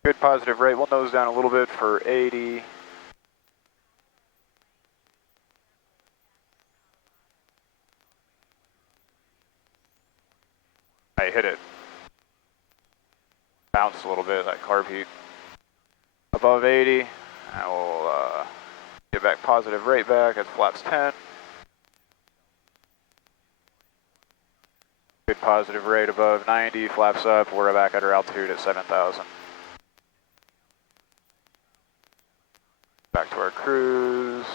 Good positive rate. We'll nose down a little bit for 80. I hit it. Bounced a little bit, that carb heat. Above 80, and we'll get back positive rate back at flaps 10. Good positive rate above 90, flaps up. We're back at our altitude at 7,000. Back to our cruise,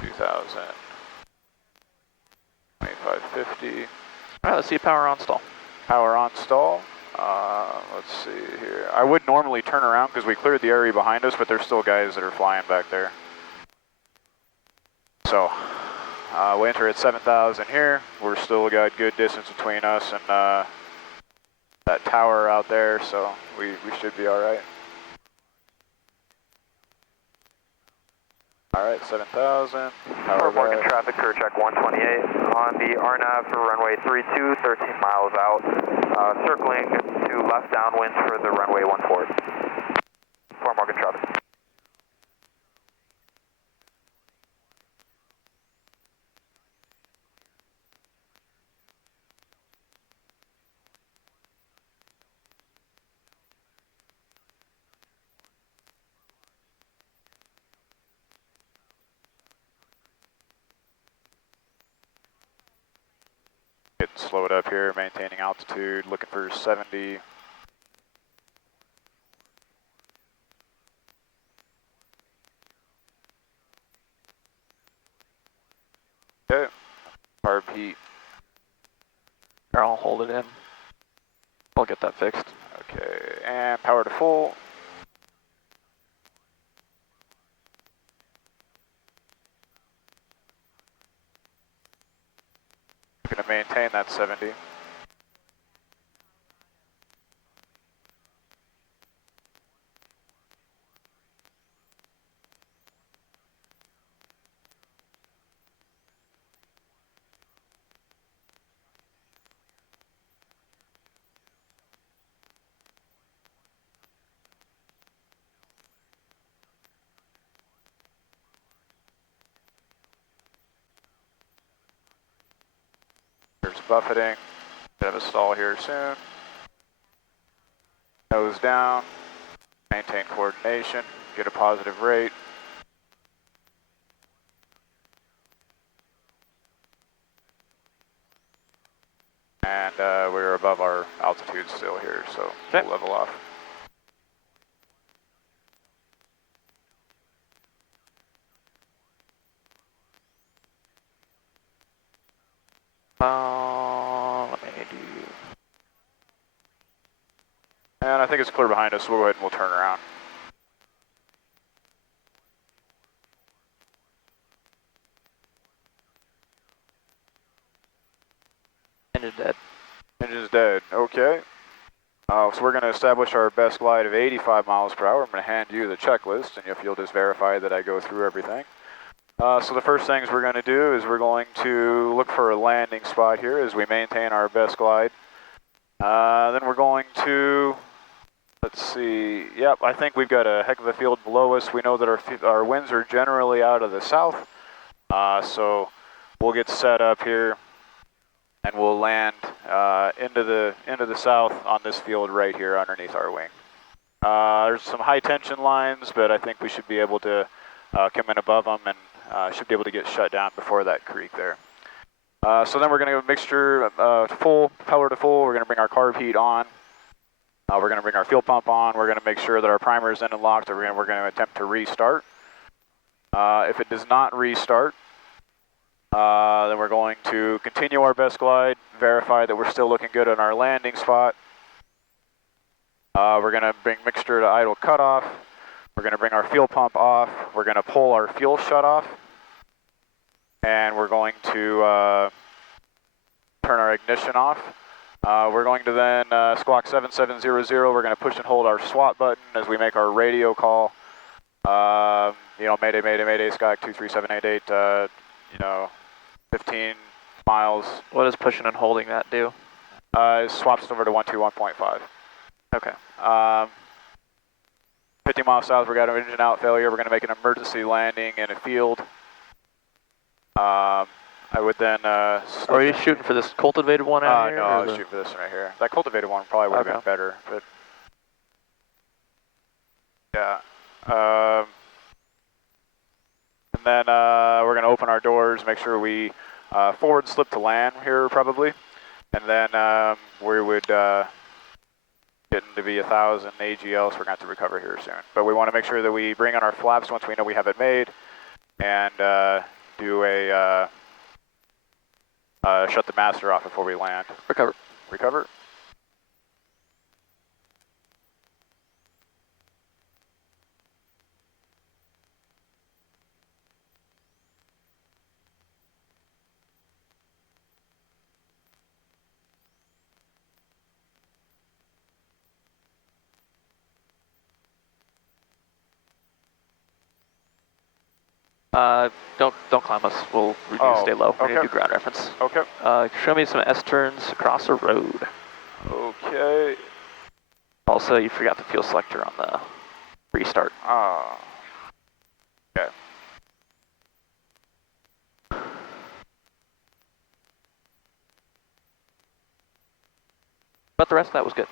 2,000, 2550. All right, let's see power on stall. Power on stall. Let's see here. I would normally turn around because we cleared the area behind us, but there's still guys that are flying back there. So we enter at 7,000 here. We're still got good distance between us and that tower out there, so we should be all right. All right, 7,000. Fort Morgan traffic, crew check 128 on the RNAV for runway 32, 13 miles out, circling to left downwind for the runway 14. Fort Morgan traffic. Getting slowed up here, maintaining altitude, looking for 70. Okay, carb heat. Here, I'll hold it in. I'll get that fixed. Okay, and power to full. Going to maintain that 70. There's buffeting. Bit of a stall here soon. Nose down. Maintain coordination. Get a positive rate. And we're above our altitude still here, so we'll level off. Let me do. And I think it's clear behind us, so we'll go ahead and we'll turn around. Engine's dead. Engine's dead, okay. So we're going to establish our best glide of 85 miles per hour. I'm going to hand you the checklist, and if you'll just verify that I go through everything. So the first things we're going to do is we're going to look for a landing spot here as we maintain our best glide. Then we're going to, let's see, yep, I think we've got a heck of a field below us. We know that our winds are generally out of the south, so we'll get set up here and we'll land into the south on this field right here underneath our wing. There's some high tension lines, but I think we should be able to come in above them and should be able to get shut down before that creek there. So then we're going to mixture full, power to full. We're going to bring our carb heat on. We're going to bring our fuel pump on. We're going to make sure that our primer is in and locked. We're going to attempt to restart. If it does not restart, then we're going to continue our best glide, verify that we're still looking good on our landing spot. We're going to bring mixture to idle cutoff. We're going to bring our fuel pump off. We're going to pull our fuel shutoff. And we're going to turn our ignition off. We're going to then squawk 7700. We're going to push and hold our SWAT button as we make our radio call. Mayday, mayday, mayday, Skyhawk 23788, 15 miles. What does pushing and holding that do? It swaps over to 121.5. Okay. 50 miles south, we got an engine out failure. We're going to make an emergency landing in a field. I would then... Are you shooting for this cultivated one out here? No, I was shooting for this one right here. That cultivated one probably would have been better, but... Yeah. And then we're going to open our doors, make sure we forward slip to land here probably. And then we would get into be 1,000 AGL, so we're going to have to recover here soon. But we want to make sure that we bring on our flaps once we know we have it made, and do a shut the master off before we land. Recover. Recover. Don't climb us. We'll stay low. We need to do ground reference. Okay. Show me some S-turns across the road. Okay. Also, you forgot the fuel selector on the restart. Okay. But the rest of that was good.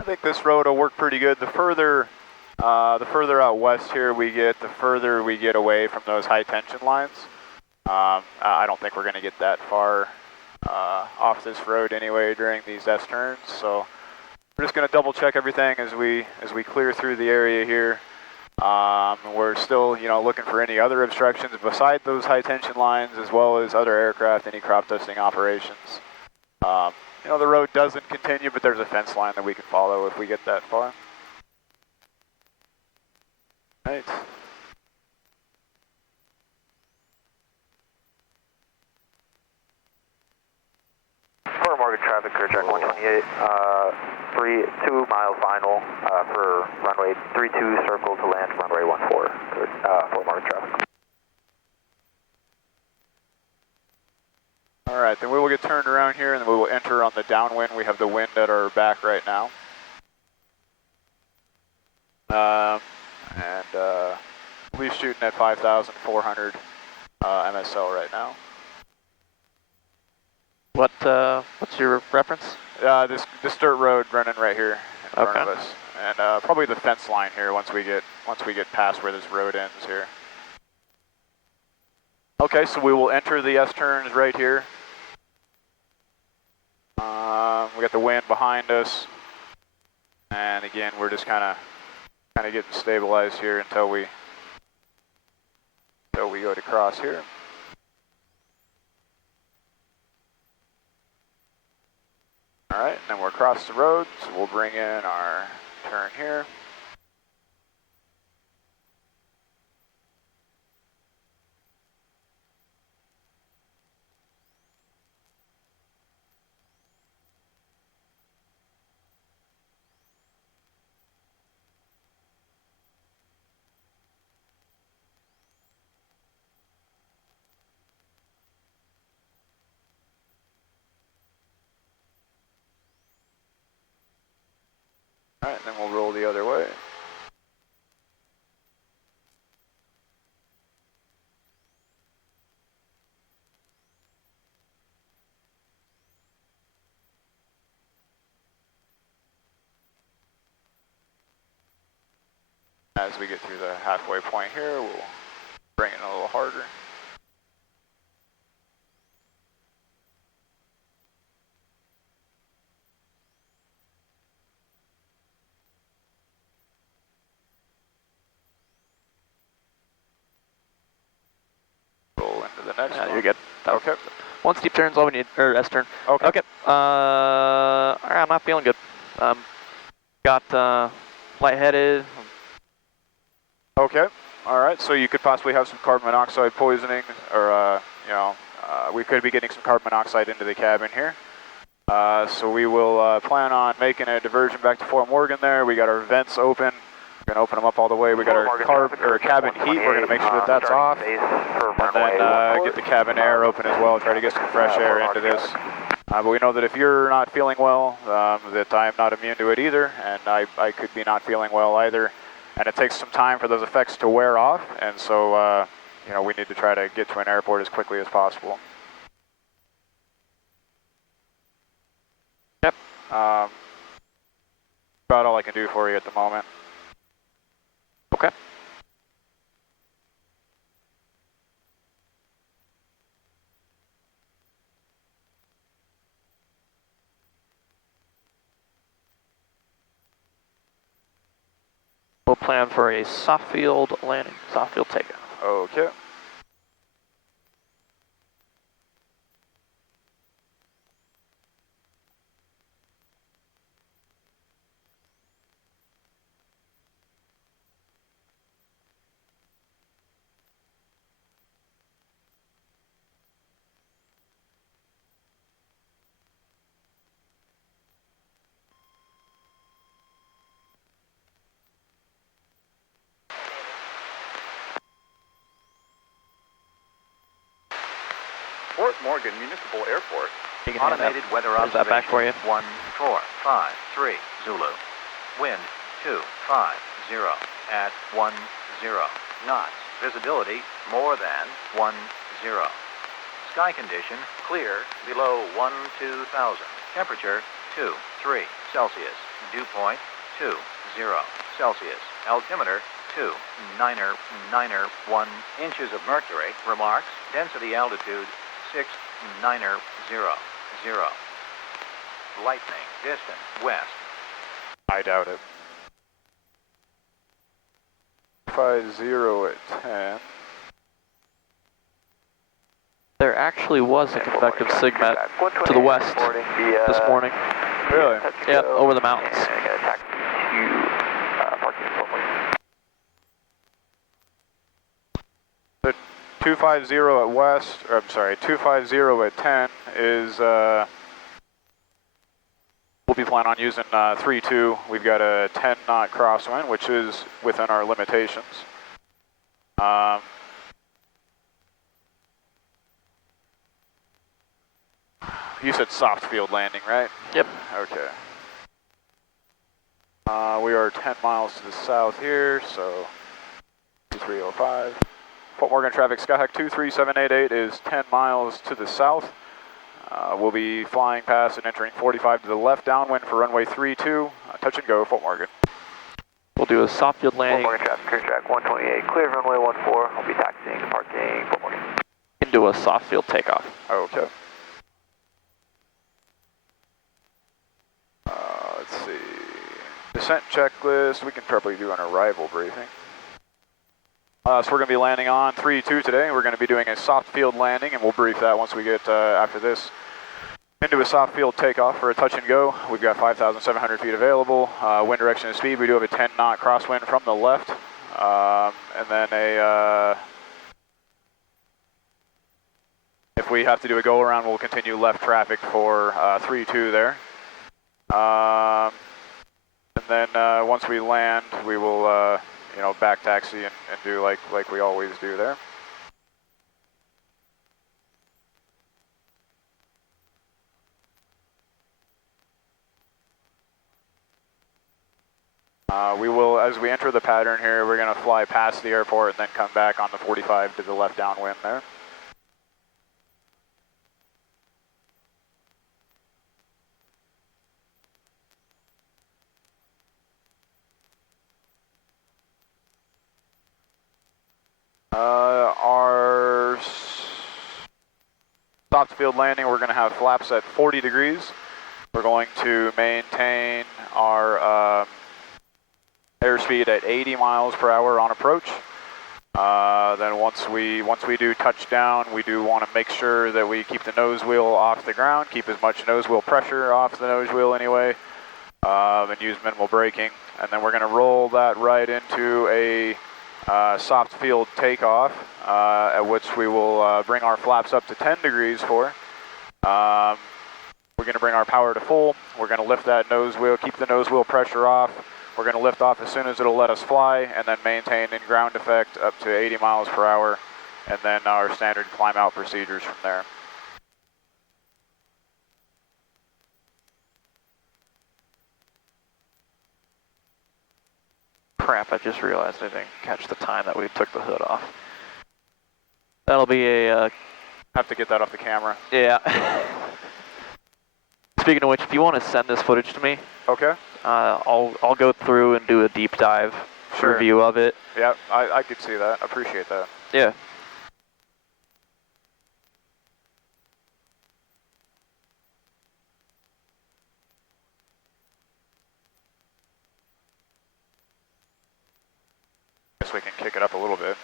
I think this road will work pretty good. The further out west here we get, the further we get away from those high tension lines. I don't think we're going to get that far off this road anyway during these S turns. So we're just going to double check everything as we clear through the area here. We're still, looking for any other obstructions beside those high tension lines, as well as other aircraft, any crop dusting operations. The road doesn't continue, but there's a fence line that we can follow if we get that far. Right. Fort Morgan traffic, clear track 128, 2 mile final for runway 32, circle to land runway 14, Fort Morgan traffic. All right, then we will get turned around here and then we will enter on the downwind. We have the wind at our back right now. We'll be shooting at 5,400 MSL right now. What's your reference? This dirt road running right here in front Okay. of us, and probably the fence line here once we get past where this road ends here. Okay, so we will enter the S turns right here. We got the wind behind us, and again we're just kind of getting stabilized here until we go to cross here. All right, and then we're across the road, so we'll bring in our turn here. All right, and then we'll roll the other way. As we get through the halfway point here, we'll bring it a little harder. Roll into the next one. You're good. Okay. One steep turn's all we need, or S turn. Okay. Okay. All right, I'm not feeling good. Got lightheaded. Okay. All right. So you could possibly have some carbon monoxide poisoning, or we could be getting some carbon monoxide into the cabin here. So we will plan on making a diversion back to Fort Morgan. There, we got our vents open. We're gonna open them up all the way. We got our cabin heat. We're gonna make sure that that's off, and then get the cabin air open as well. Try to get some fresh air into this. But we know that if you're not feeling well, that I'm not immune to it either, and I could be not feeling well either. And it takes some time for those effects to wear off, and so we need to try to get to an airport as quickly as possible. Yep. About all I can do for you at the moment. Okay. We'll plan for a soft field landing, soft field takeoff. Okay. Fort Morgan Municipal Airport. You can hand Automated weather There's that back for you. 1453 Zulu. Wind 250 at 10 knots. Visibility more than 10. Sky condition clear below 12,000. Temperature 23 Celsius. Dew point 20 Celsius. Altimeter 2,991 inches of mercury. Remarks. Density altitude 6,900. Lightning distance west. I doubt it. 50 at 10. There actually was a convective SIGMET to the west this morning. Really? Yep, over the mountains. And I got a taxi to parking in Fort Morgan. The 250 at west, or I'm sorry, 250 at 10 is, we'll be planning on using 3-2. We've got a 10 knot crosswind, which is within our limitations. You said soft field landing, right? Yep. Okay. We are 10 miles to the south here, so 2305. Fort Morgan traffic, Skyhawk 23788 is 10 miles to the south. We'll be flying past and entering 45 to the left downwind for runway 32. Touch and go, Fort Morgan. We'll do a soft field Fort landing Morgan traffic, clear track 128, clear runway 14. I'll be taxiing to parking Fort Morgan. into a soft field takeoff. Okay. Let's see. Descent checklist, we can probably do an arrival briefing. So we're going to be landing on 3-2 today. We're going to be doing a soft field landing, and we'll brief that once we get, after this, into a soft field takeoff for a touch and go. We've got 5,700 feet available. Wind direction and speed, we do have a 10 knot crosswind from the left. And then if we have to do a go around, we'll continue left traffic for 3-2 there. And then once we land, we will, you know, back taxi and do like we always do there. We will, as we enter the pattern here, we're going to fly past the airport and then come back on the 45 to the left downwind there. Our soft field landing, we're going to have flaps at 40 degrees. We're going to maintain our airspeed at 80 miles per hour on approach. Then once we do touchdown, we do want to make sure that we keep the nose wheel off the ground, keep as much nose wheel pressure off the nose wheel anyway, and use minimal braking. And then we're going to roll that right into a soft field takeoff, at which we will bring our flaps up to 10 degrees for. We're going to bring our power to full. We're going to lift that nose wheel, keep the nose wheel pressure off. We're going to lift off as soon as it'll let us fly, and then maintain in ground effect up to 80 miles per hour, and then our standard climb out procedures from there. Crap, I just realized I didn't catch the time that we took the hood off. That'll be a, Have to get that off the camera. yeah. Speaking of which, if you want to send this footage to me, Okay. I'll go through and do a deep dive Sure. review of it. Yeah, I could see that. Appreciate that. Yeah. Guess we can kick it up a little bit.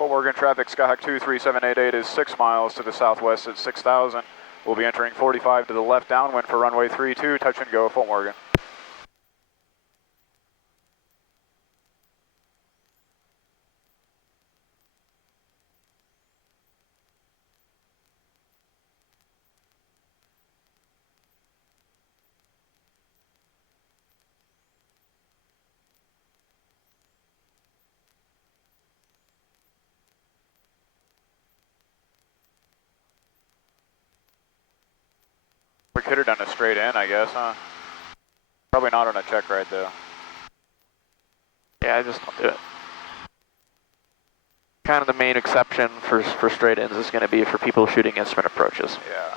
Fort Morgan traffic, Skyhawk 23788 is 6 miles to the southwest at 6,000. We'll be entering 45 to the left downwind for runway 32, touch and go, Fort Morgan. We could have done a straight in, I guess, huh? Probably not on a check ride, though. Yeah, I just don't do it. Kind of the main exception for straight ins is going to be for people shooting instrument approaches. Yeah.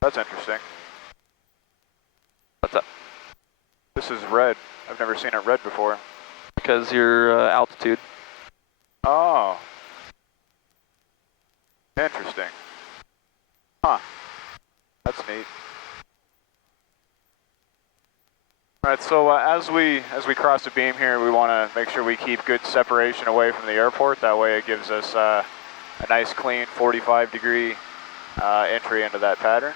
That's interesting. What's up? This is red. I've never seen it red before. Because your altitude. Oh. Interesting. Huh. That's neat. All right, so as we cross the beam here, we want to make sure we keep good separation away from the airport. That way it gives us a nice clean 45-degree entry into that pattern.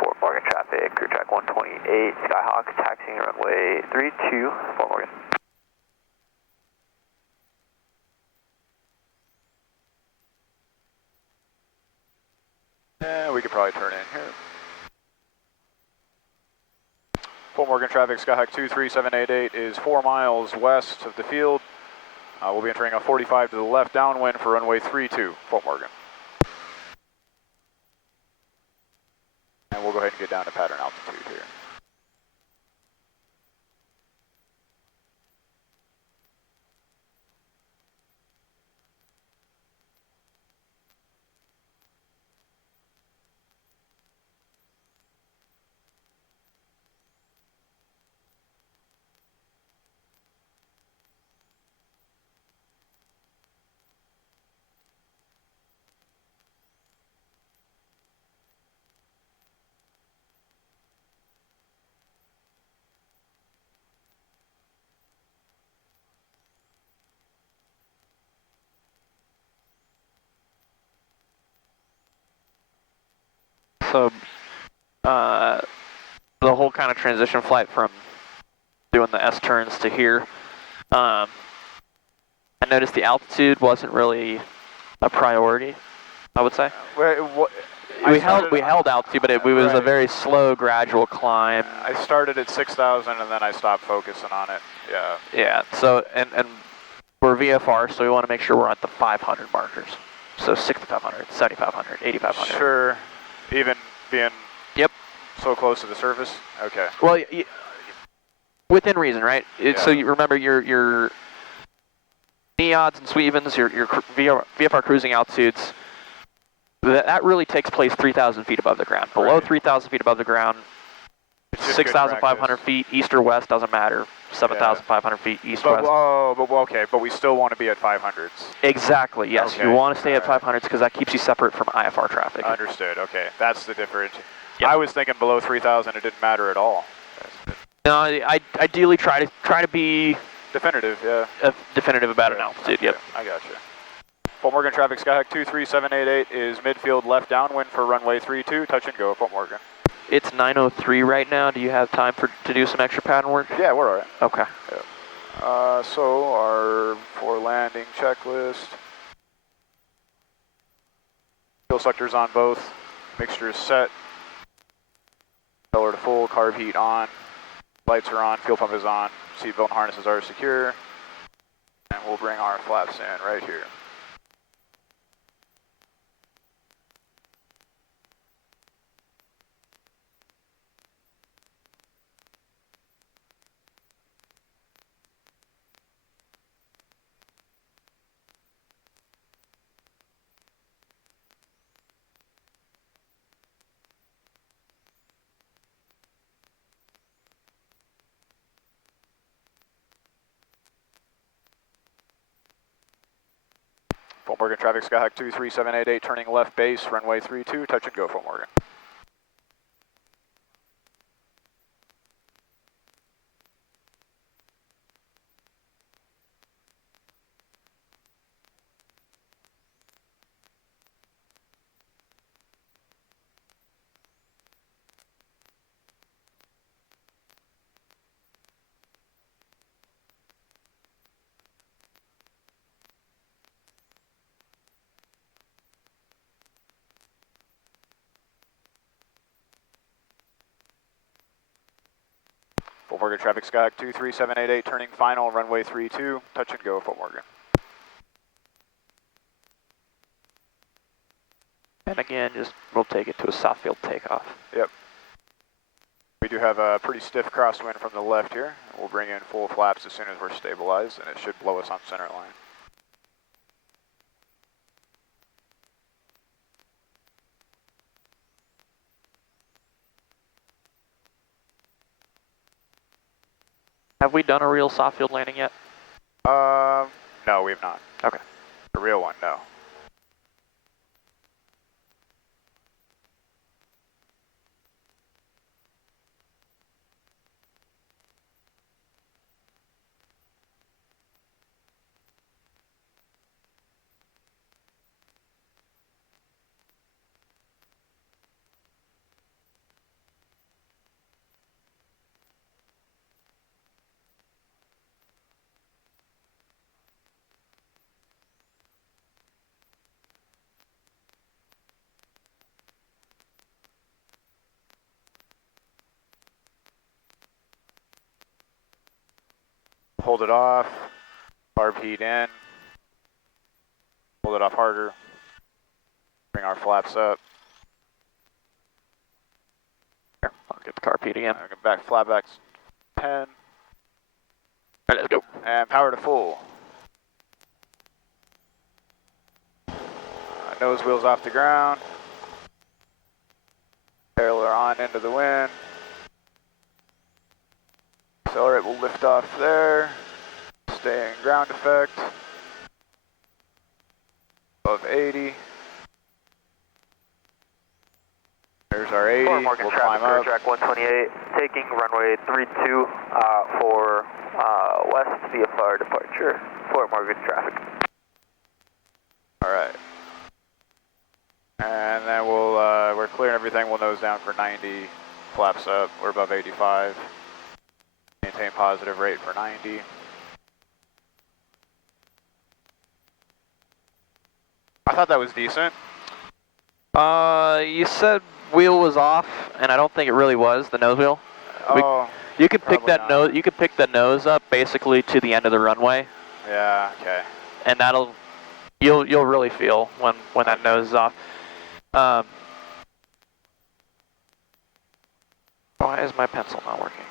Fort Morgan traffic, crew track 128, Skyhawk taxiing runway 32, Fort Morgan. We could probably turn in here. Fort Morgan traffic, Skyhawk 23788 is 4 miles west of the field. We'll be entering a 45 to the left downwind for runway 32, Fort Morgan. And we'll go ahead and get down to pattern altitude here. So, the whole kind of transition flight from doing the S turns to here, I noticed the altitude wasn't really a priority, I would say. We held altitude, but it was a very slow, gradual climb. I started at 6,000 and then I stopped focusing on it. Yeah. Yeah. So and we're VFR, so we want to make sure we're at the 500 markers. So 6,500, 7,500, 8,500. Sure. Even being Yep. so close to the surface. Okay. Well, within reason, right? Yeah. So you remember your NEODs and SWEVENs, your VFR cruising altitudes. That really takes place 3,000 feet above the ground. Below 3,000 feet above the ground, 6,500 feet, east or west, doesn't matter. 7,500 feet, east, west. Okay, but we still want to be at 500s. Exactly, yes. Okay. You want to stay at 500s because that keeps you separate from IFR traffic. Understood, okay. That's the difference. Yep. I was thinking below 3,000 it didn't matter at all. No, I ideally try to be Definitive, yeah. definitive about an Yeah, altitude. okay, Yep. I got you. Fort Morgan traffic, Skyhawk 23788 is midfield left downwind for runway 32, touch and go, Fort Morgan. It's 9:03 right now. Do you have time to do some extra pattern work? Yeah, we're all right. Okay. Yeah. So our for landing checklist. Fuel selectors on both. Mixture is set. Propeller to full, carb heat on. Lights are on, fuel pump is on. Seatbelt and harnesses are secure. And we'll bring our flaps in right here. Fort Morgan traffic, Skyhawk 23788, turning left base, runway 32, touch and go, Fort Morgan. Fort Morgan traffic, Skyhawk 23788, turning final, runway 32, touch and go, Fort Morgan. And again, we'll take it to a soft field takeoff. Yep. We do have a pretty stiff crosswind from the left here. We'll bring in full flaps as soon as we're stabilized, and it should blow us on center line. Have we done a real soft field landing yet? No, we have not. Okay. A real one, no. Hold it off, carb heat in, hold it off harder, bring our flaps up, Here, I'll get the car peed again. back, flat backs 10, All right, let's go. and power to full. Nose wheels off the ground, trailer on into the wind. Accelerate, we'll lift off there, stay in ground effect, above 80. There's our 80, Fort Morgan we'll climb traffic, up. track 128, taking runway 32 for west VFR departure. Fort Morgan traffic. Alright. And then we're clearing everything, we'll nose down for 90, flaps up, we're above 85. Maintain positive rate for 90. I thought that was decent. You said wheel was off, and I don't think it really was the nose wheel. Oh, You can pick probably that not. nose. You can pick the nose up basically to the end of the runway, yeah, okay. and you'll really feel when that nose is off. Why is my pencil not working?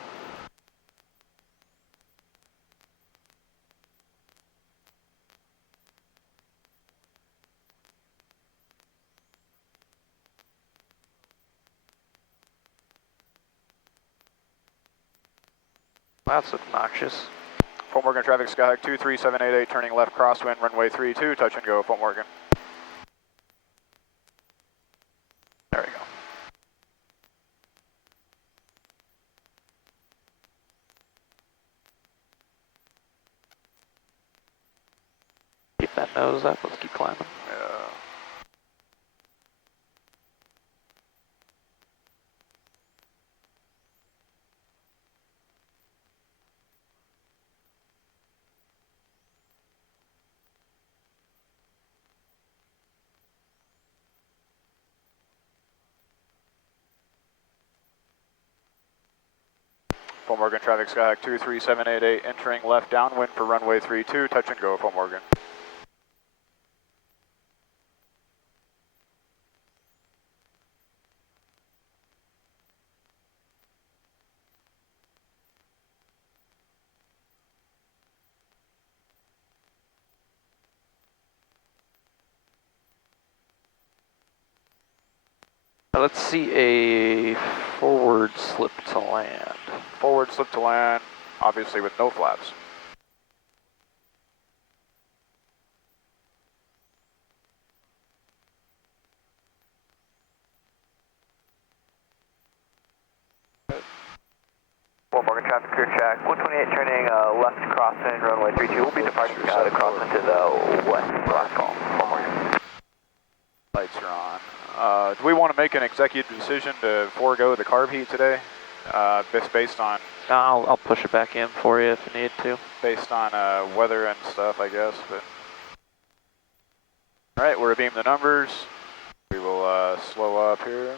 That's obnoxious. Fort Morgan traffic, Skyhawk 23788, turning left crosswind, runway 32, touch and go, Fort Morgan. There we go. knows that. Let's keep climbing. Yeah. Fort Morgan traffic, Skyhawk 23788, entering left downwind for runway 32, touch and go, Fort Morgan. Let's see a forward slip to land. Forward slip to land, obviously with no flaps. Fort Morgan traffic clear track 128 turning left crosswind runway 32. We'll be departing to crosswind to the west. Last call. Fort Morgan. Lights are on. Do we want to make an executive decision to forego the carb heat today? Based on I'll push it back in for you if you need to. Weather and stuff, I guess. But all right, we're beam the numbers. We will slow up here.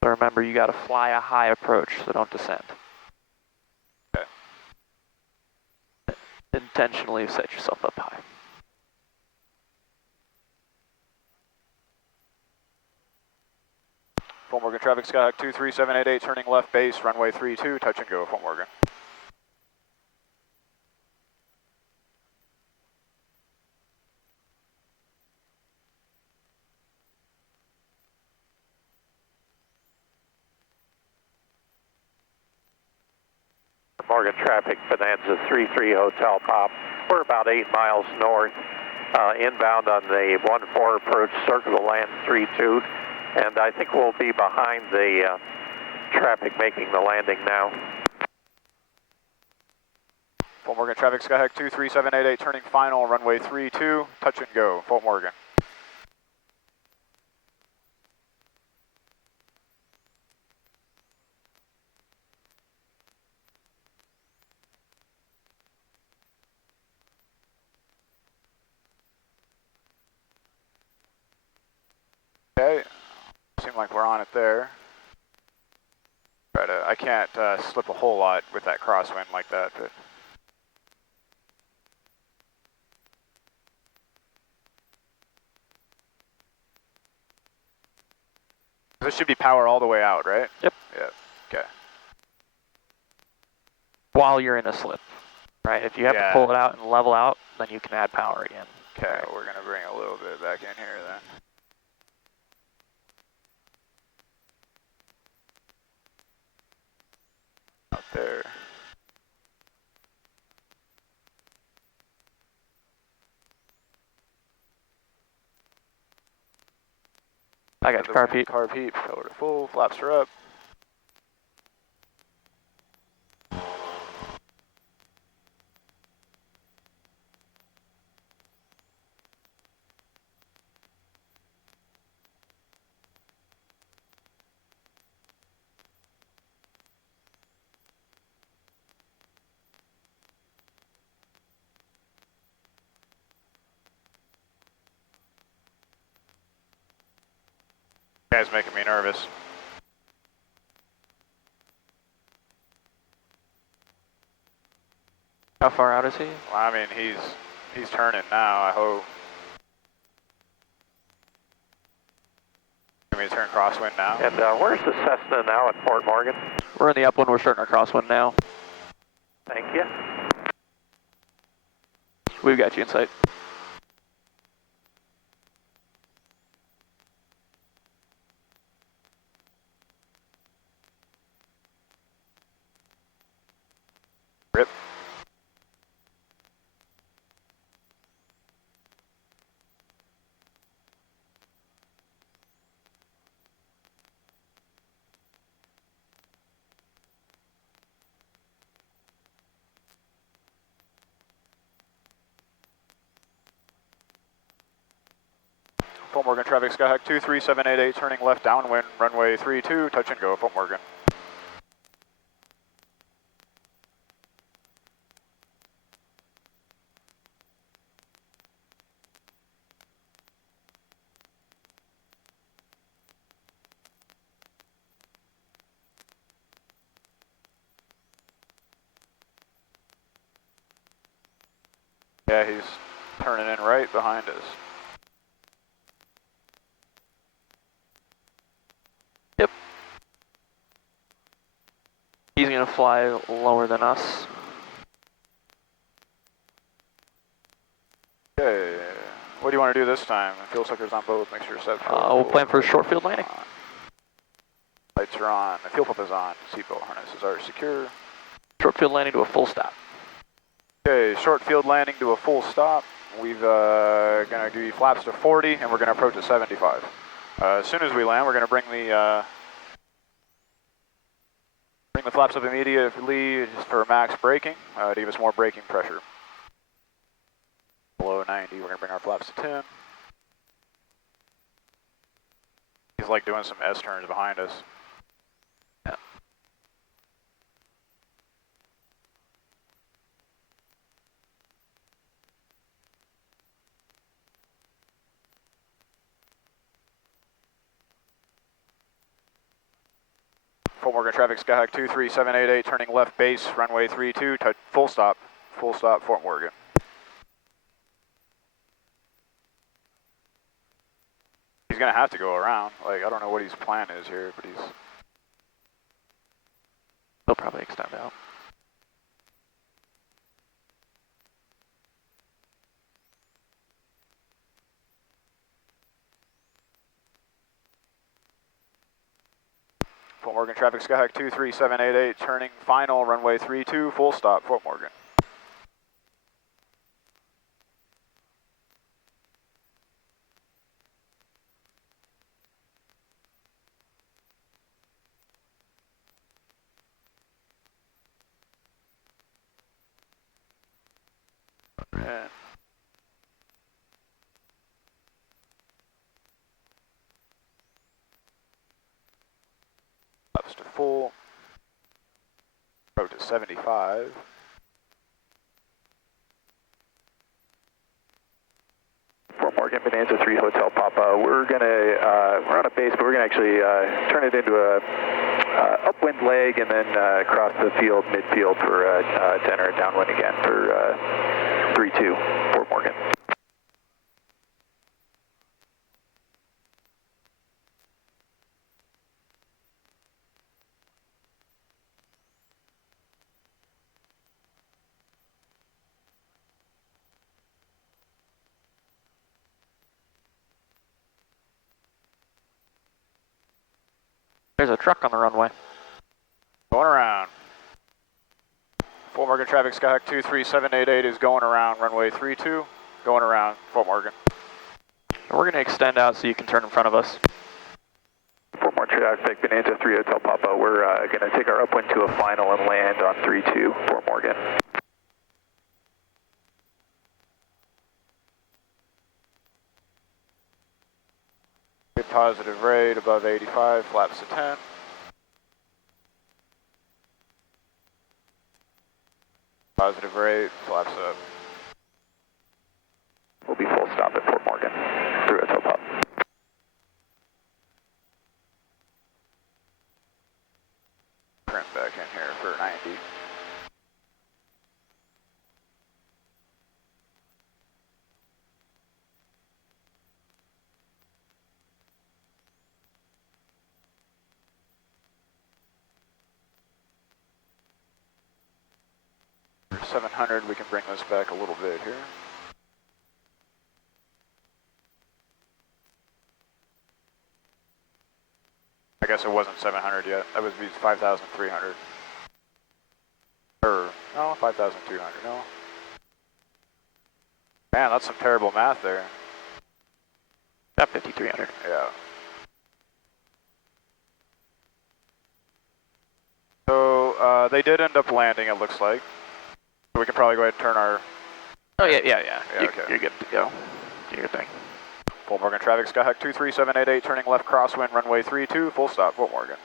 But remember, you got to fly a high approach, so don't descend. Okay. Intentionally set yourself up high. Fort Morgan traffic, Skyhawk 23788, turning left base, runway 32, touch and go, Fort Morgan. Morgan traffic, Bonanza 33 Hotel Pop. We're about 8 miles north, inbound on the 14 approach, circle to land 32, and I think we'll be behind the traffic making the landing now. Fort Morgan traffic, Skyhawk 23788, turning final, runway 32, touch and go, Fort Morgan. Okay, seem like we're on it there. I can't slip a whole lot with that crosswind like that, but this should be power all the way out, right? Yep. Yep. Okay. While you're in a slip, right? If you have to pull it out and level out, then you can add power again. Okay, we're gonna bring a little bit back in here then. Out there. I got your carb heat. Carb heat, power to full, flaps are up. Guy's making me nervous. How far out is he? Well, I mean, he's turning now, I hope. Give me a turn crosswind now. And where's the Cessna now at Fort Morgan? We're in the upwind, we're starting our crosswind now. Thank you. We've got you in sight. Rip. Fort Morgan traffic, Skyhawk 23788, turning left downwind, runway 32, touch and go, Fort Morgan. Yeah, he's turning in right behind us. Yep. He's gonna fly lower than us. Okay, what do you want to do this time? Fuel suckers on both, make sure you're set for We'll plan for a short field landing. Lights are on, the fuel pump is on, seatbelt harnesses are secure. Short field landing to a full stop. Okay, short field landing to a full stop. We've gonna do flaps to 40 and we're gonna approach at 75. As soon as we land, we're gonna bring the flaps up immediately just for max braking, to give us more braking pressure. Below 90, we're gonna bring our flaps to 10. He's like doing some S-turns behind us. Yeah. Fort Morgan traffic, Skyhawk 23788, turning left base, runway 32, full stop, Fort Morgan. He's gonna have to go around. Like, I don't know what his plan is here, but he's... He'll probably extend out. Fort Morgan traffic, Skyhawk 23788, turning final, runway 32, full stop, Fort Morgan. And flaps to full, approach at 75. Fort Morgan, Bonanza 3 Hotel Papa. We're on a base, but we're gonna actually turn it into a upwind leg and then cross the field, midfield for 10 or downwind again for 3-2, Fort Morgan. There's a truck on the runway. Going around. Fort Morgan traffic, Skyhawk 23788 is going around, runway 32, going around, Fort Morgan. And we're gonna extend out so you can turn in front of us. Fort Morgan traffic, Bonanza 3 Hotel Papa. We're gonna take our upwind to a final and land on 3-2, Fort Morgan. Good positive rate, above 85, flaps to 10. Positive rate, flaps up. We'll be full stop at Fort Morgan, through Hotel Pop. Trim back in here for 90. For 700, we can bring this back a little bit here. I guess it wasn't 700 yet. That would be 5,300. Or, no, 5,200, no. Man, that's some terrible math there. About 5,300. Yeah. So, they did end up landing, it looks like. So we can probably go ahead and turn our... Oh, yeah. Yeah, okay. You're good to go. Do your thing. Fort Morgan traffic, Skyhawk 23788, turning left crosswind, runway 32, full stop, Fort Morgan.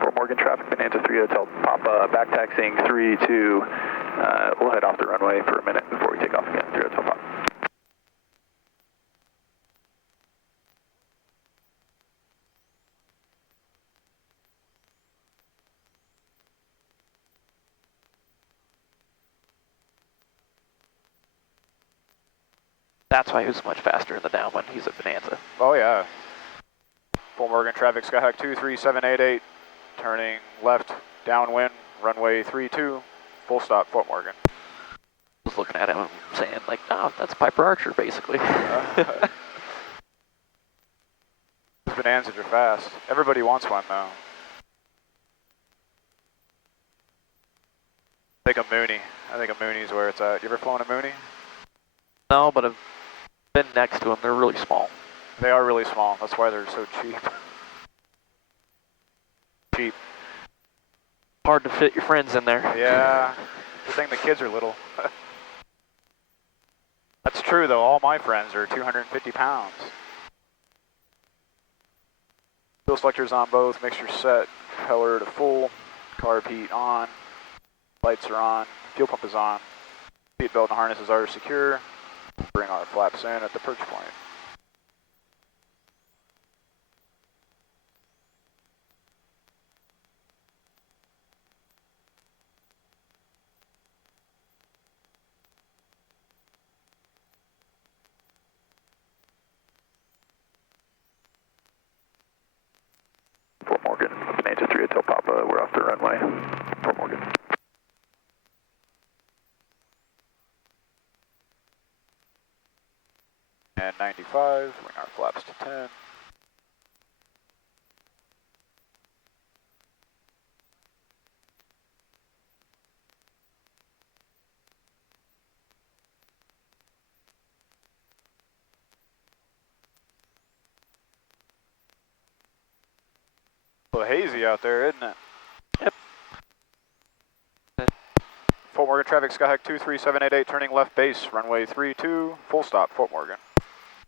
Fort Morgan traffic, Bonanza 3 Hotel Papa, back taxiing 32. We'll head off the runway for a minute before we take off again, 3 Hotel Papa. That's why he was much faster in the downwind. He's a Bonanza. Oh yeah. Fort Morgan traffic, Skyhawk 23788, turning left downwind, runway 32, full stop, Fort Morgan. I was looking at him and saying, like, oh, that's Piper Archer, basically. These Bonanzas are fast. Everybody wants one though. I think a Mooney. I think a Mooney's where it's at. You ever flown a Mooney? No, but I've been next to them. They're really small. They are really small. That's why they're so cheap. Cheap. Hard to fit your friends in there. Yeah. Good thing the kids are little. That's true though. All my friends are 250 pounds. Fuel selectors on both. Mixture set. Propeller to full. Carb heat on. Lights are on. Fuel pump is on. Seat belt and harnesses are secure. Bring our flaps in at the perch point. Fort Morgan, Bonanza 3 Hotel Papa, we're off the runway. Fort Morgan. And 95, bring our flaps to 10. A little hazy out there, isn't it? Yep. Fort Morgan traffic, Skyhawk 23788, turning left base, runway 32, full stop, Fort Morgan.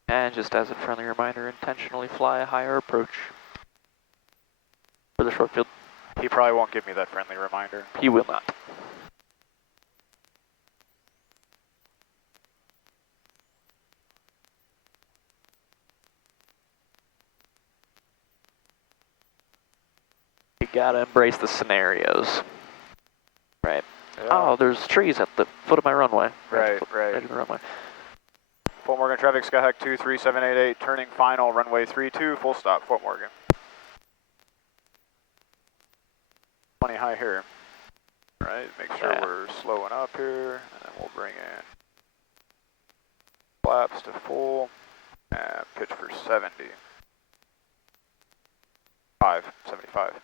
And just as a friendly reminder, intentionally fly a higher approach for the short field. He probably won't give me that friendly reminder. He will not. You gotta embrace the scenarios. Right. Yeah. Oh, there's trees at the foot of my runway. Right. Edge of the runway. Fort Morgan traffic, Skyhawk 23788, turning final, runway 32, full stop, Fort Morgan. Plenty high here. Right, make sure we're slowing up here, and then we'll bring in flaps to full, and pitch for 70. 75.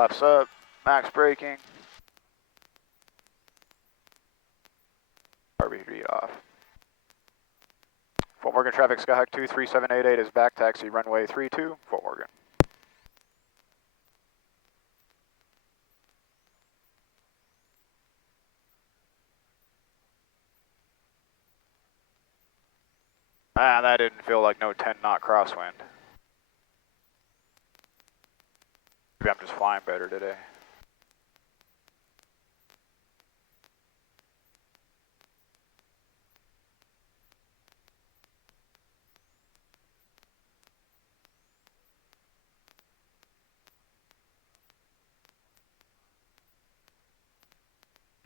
Flaps up, max braking. RB off. Fort Morgan traffic, Skyhawk 23788 is back taxi, runway 32, Fort Morgan. Ah, that didn't feel like no 10 knot crosswind. Maybe I'm just flying better today.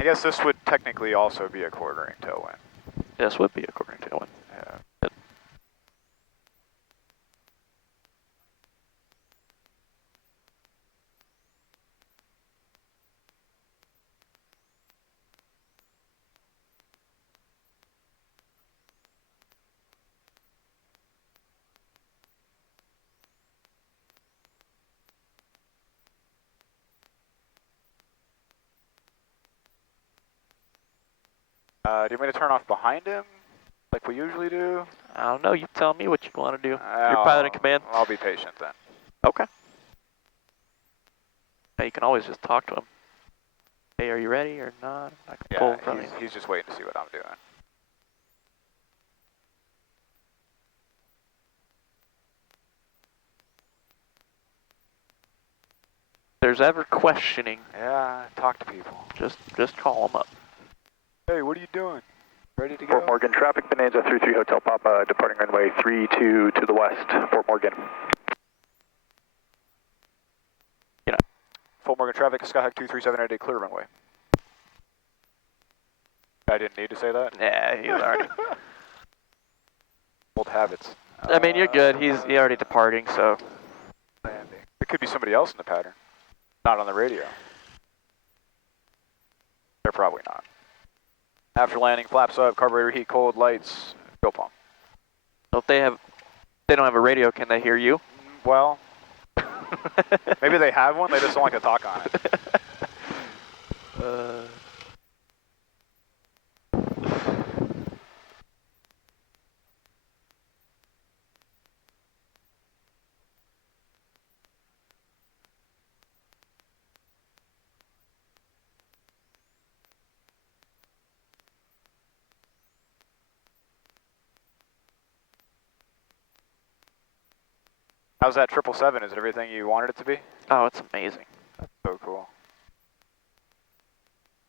I guess this would technically also be a quartering tailwind. This would be a quartering tailwind. Yeah. Do you want me to turn off behind him, like we usually do? I don't know. You tell me what you want to do. You're pilot in command. I'll be patient then. Okay. Hey, you can always just talk to him. Hey, are you ready or not? I can pull in front of you. He's just waiting to see what I'm doing. If there's ever questioning, Yeah, talk to people. just call him up. Hey, what are you doing? Ready to go? Fort Morgan traffic, Bonanza 33 Hotel Papa, departing runway 32 to the west, Fort Morgan. Fort Morgan traffic, Skyhawk 23788, clear runway. I didn't need to say that? Yeah, he's already. Old habits. I mean, you're good. He's already departing, so. Landing. It could be somebody else in the pattern. Not on the radio. They're probably not. After landing, flaps up, carburetor heat, cold, lights, fuel pump. So if they don't have a radio, can they hear you? Well, maybe they have one, they just don't like to talk on it. How's that 777? Is it everything you wanted it to be? Oh, it's amazing. That's so cool.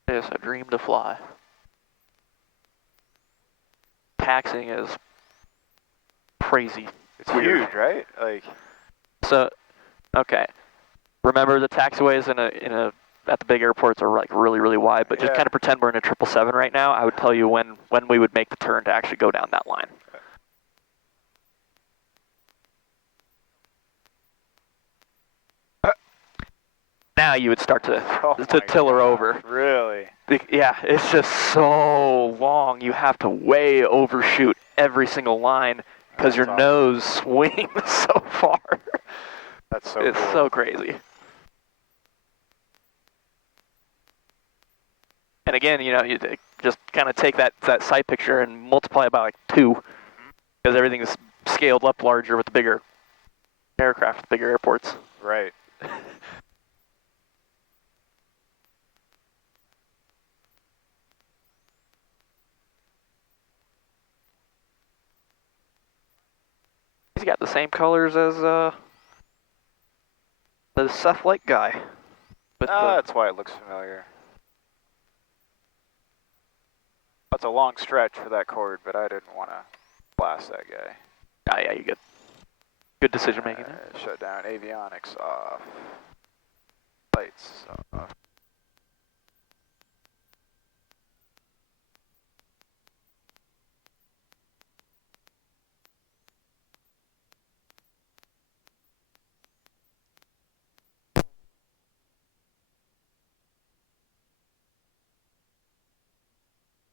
It's a dream to fly. Taxiing is crazy. It's huge, right? Like, So, okay. Remember the taxiways at the big airports are like really, really wide, but just Yeah. kind of pretend we're in a 777 right now. I would tell you when we would make the turn to actually go down that line. Now you would start to till her over. Really? Yeah, it's just so long. You have to way overshoot every single line because your That's nose swings so far. That's so It's cool. so crazy. And again, you know, you just kind of take that side picture and multiply it by like 2, because everything is scaled up larger with the bigger aircraft, bigger airports. Right. He's got the same colors as the Seth Lake guy. With That's why it looks familiar. That's a long stretch for that cord, but I didn't want to blast that guy. yeah, you good. Good decision making there. Shut down avionics off. Lights off.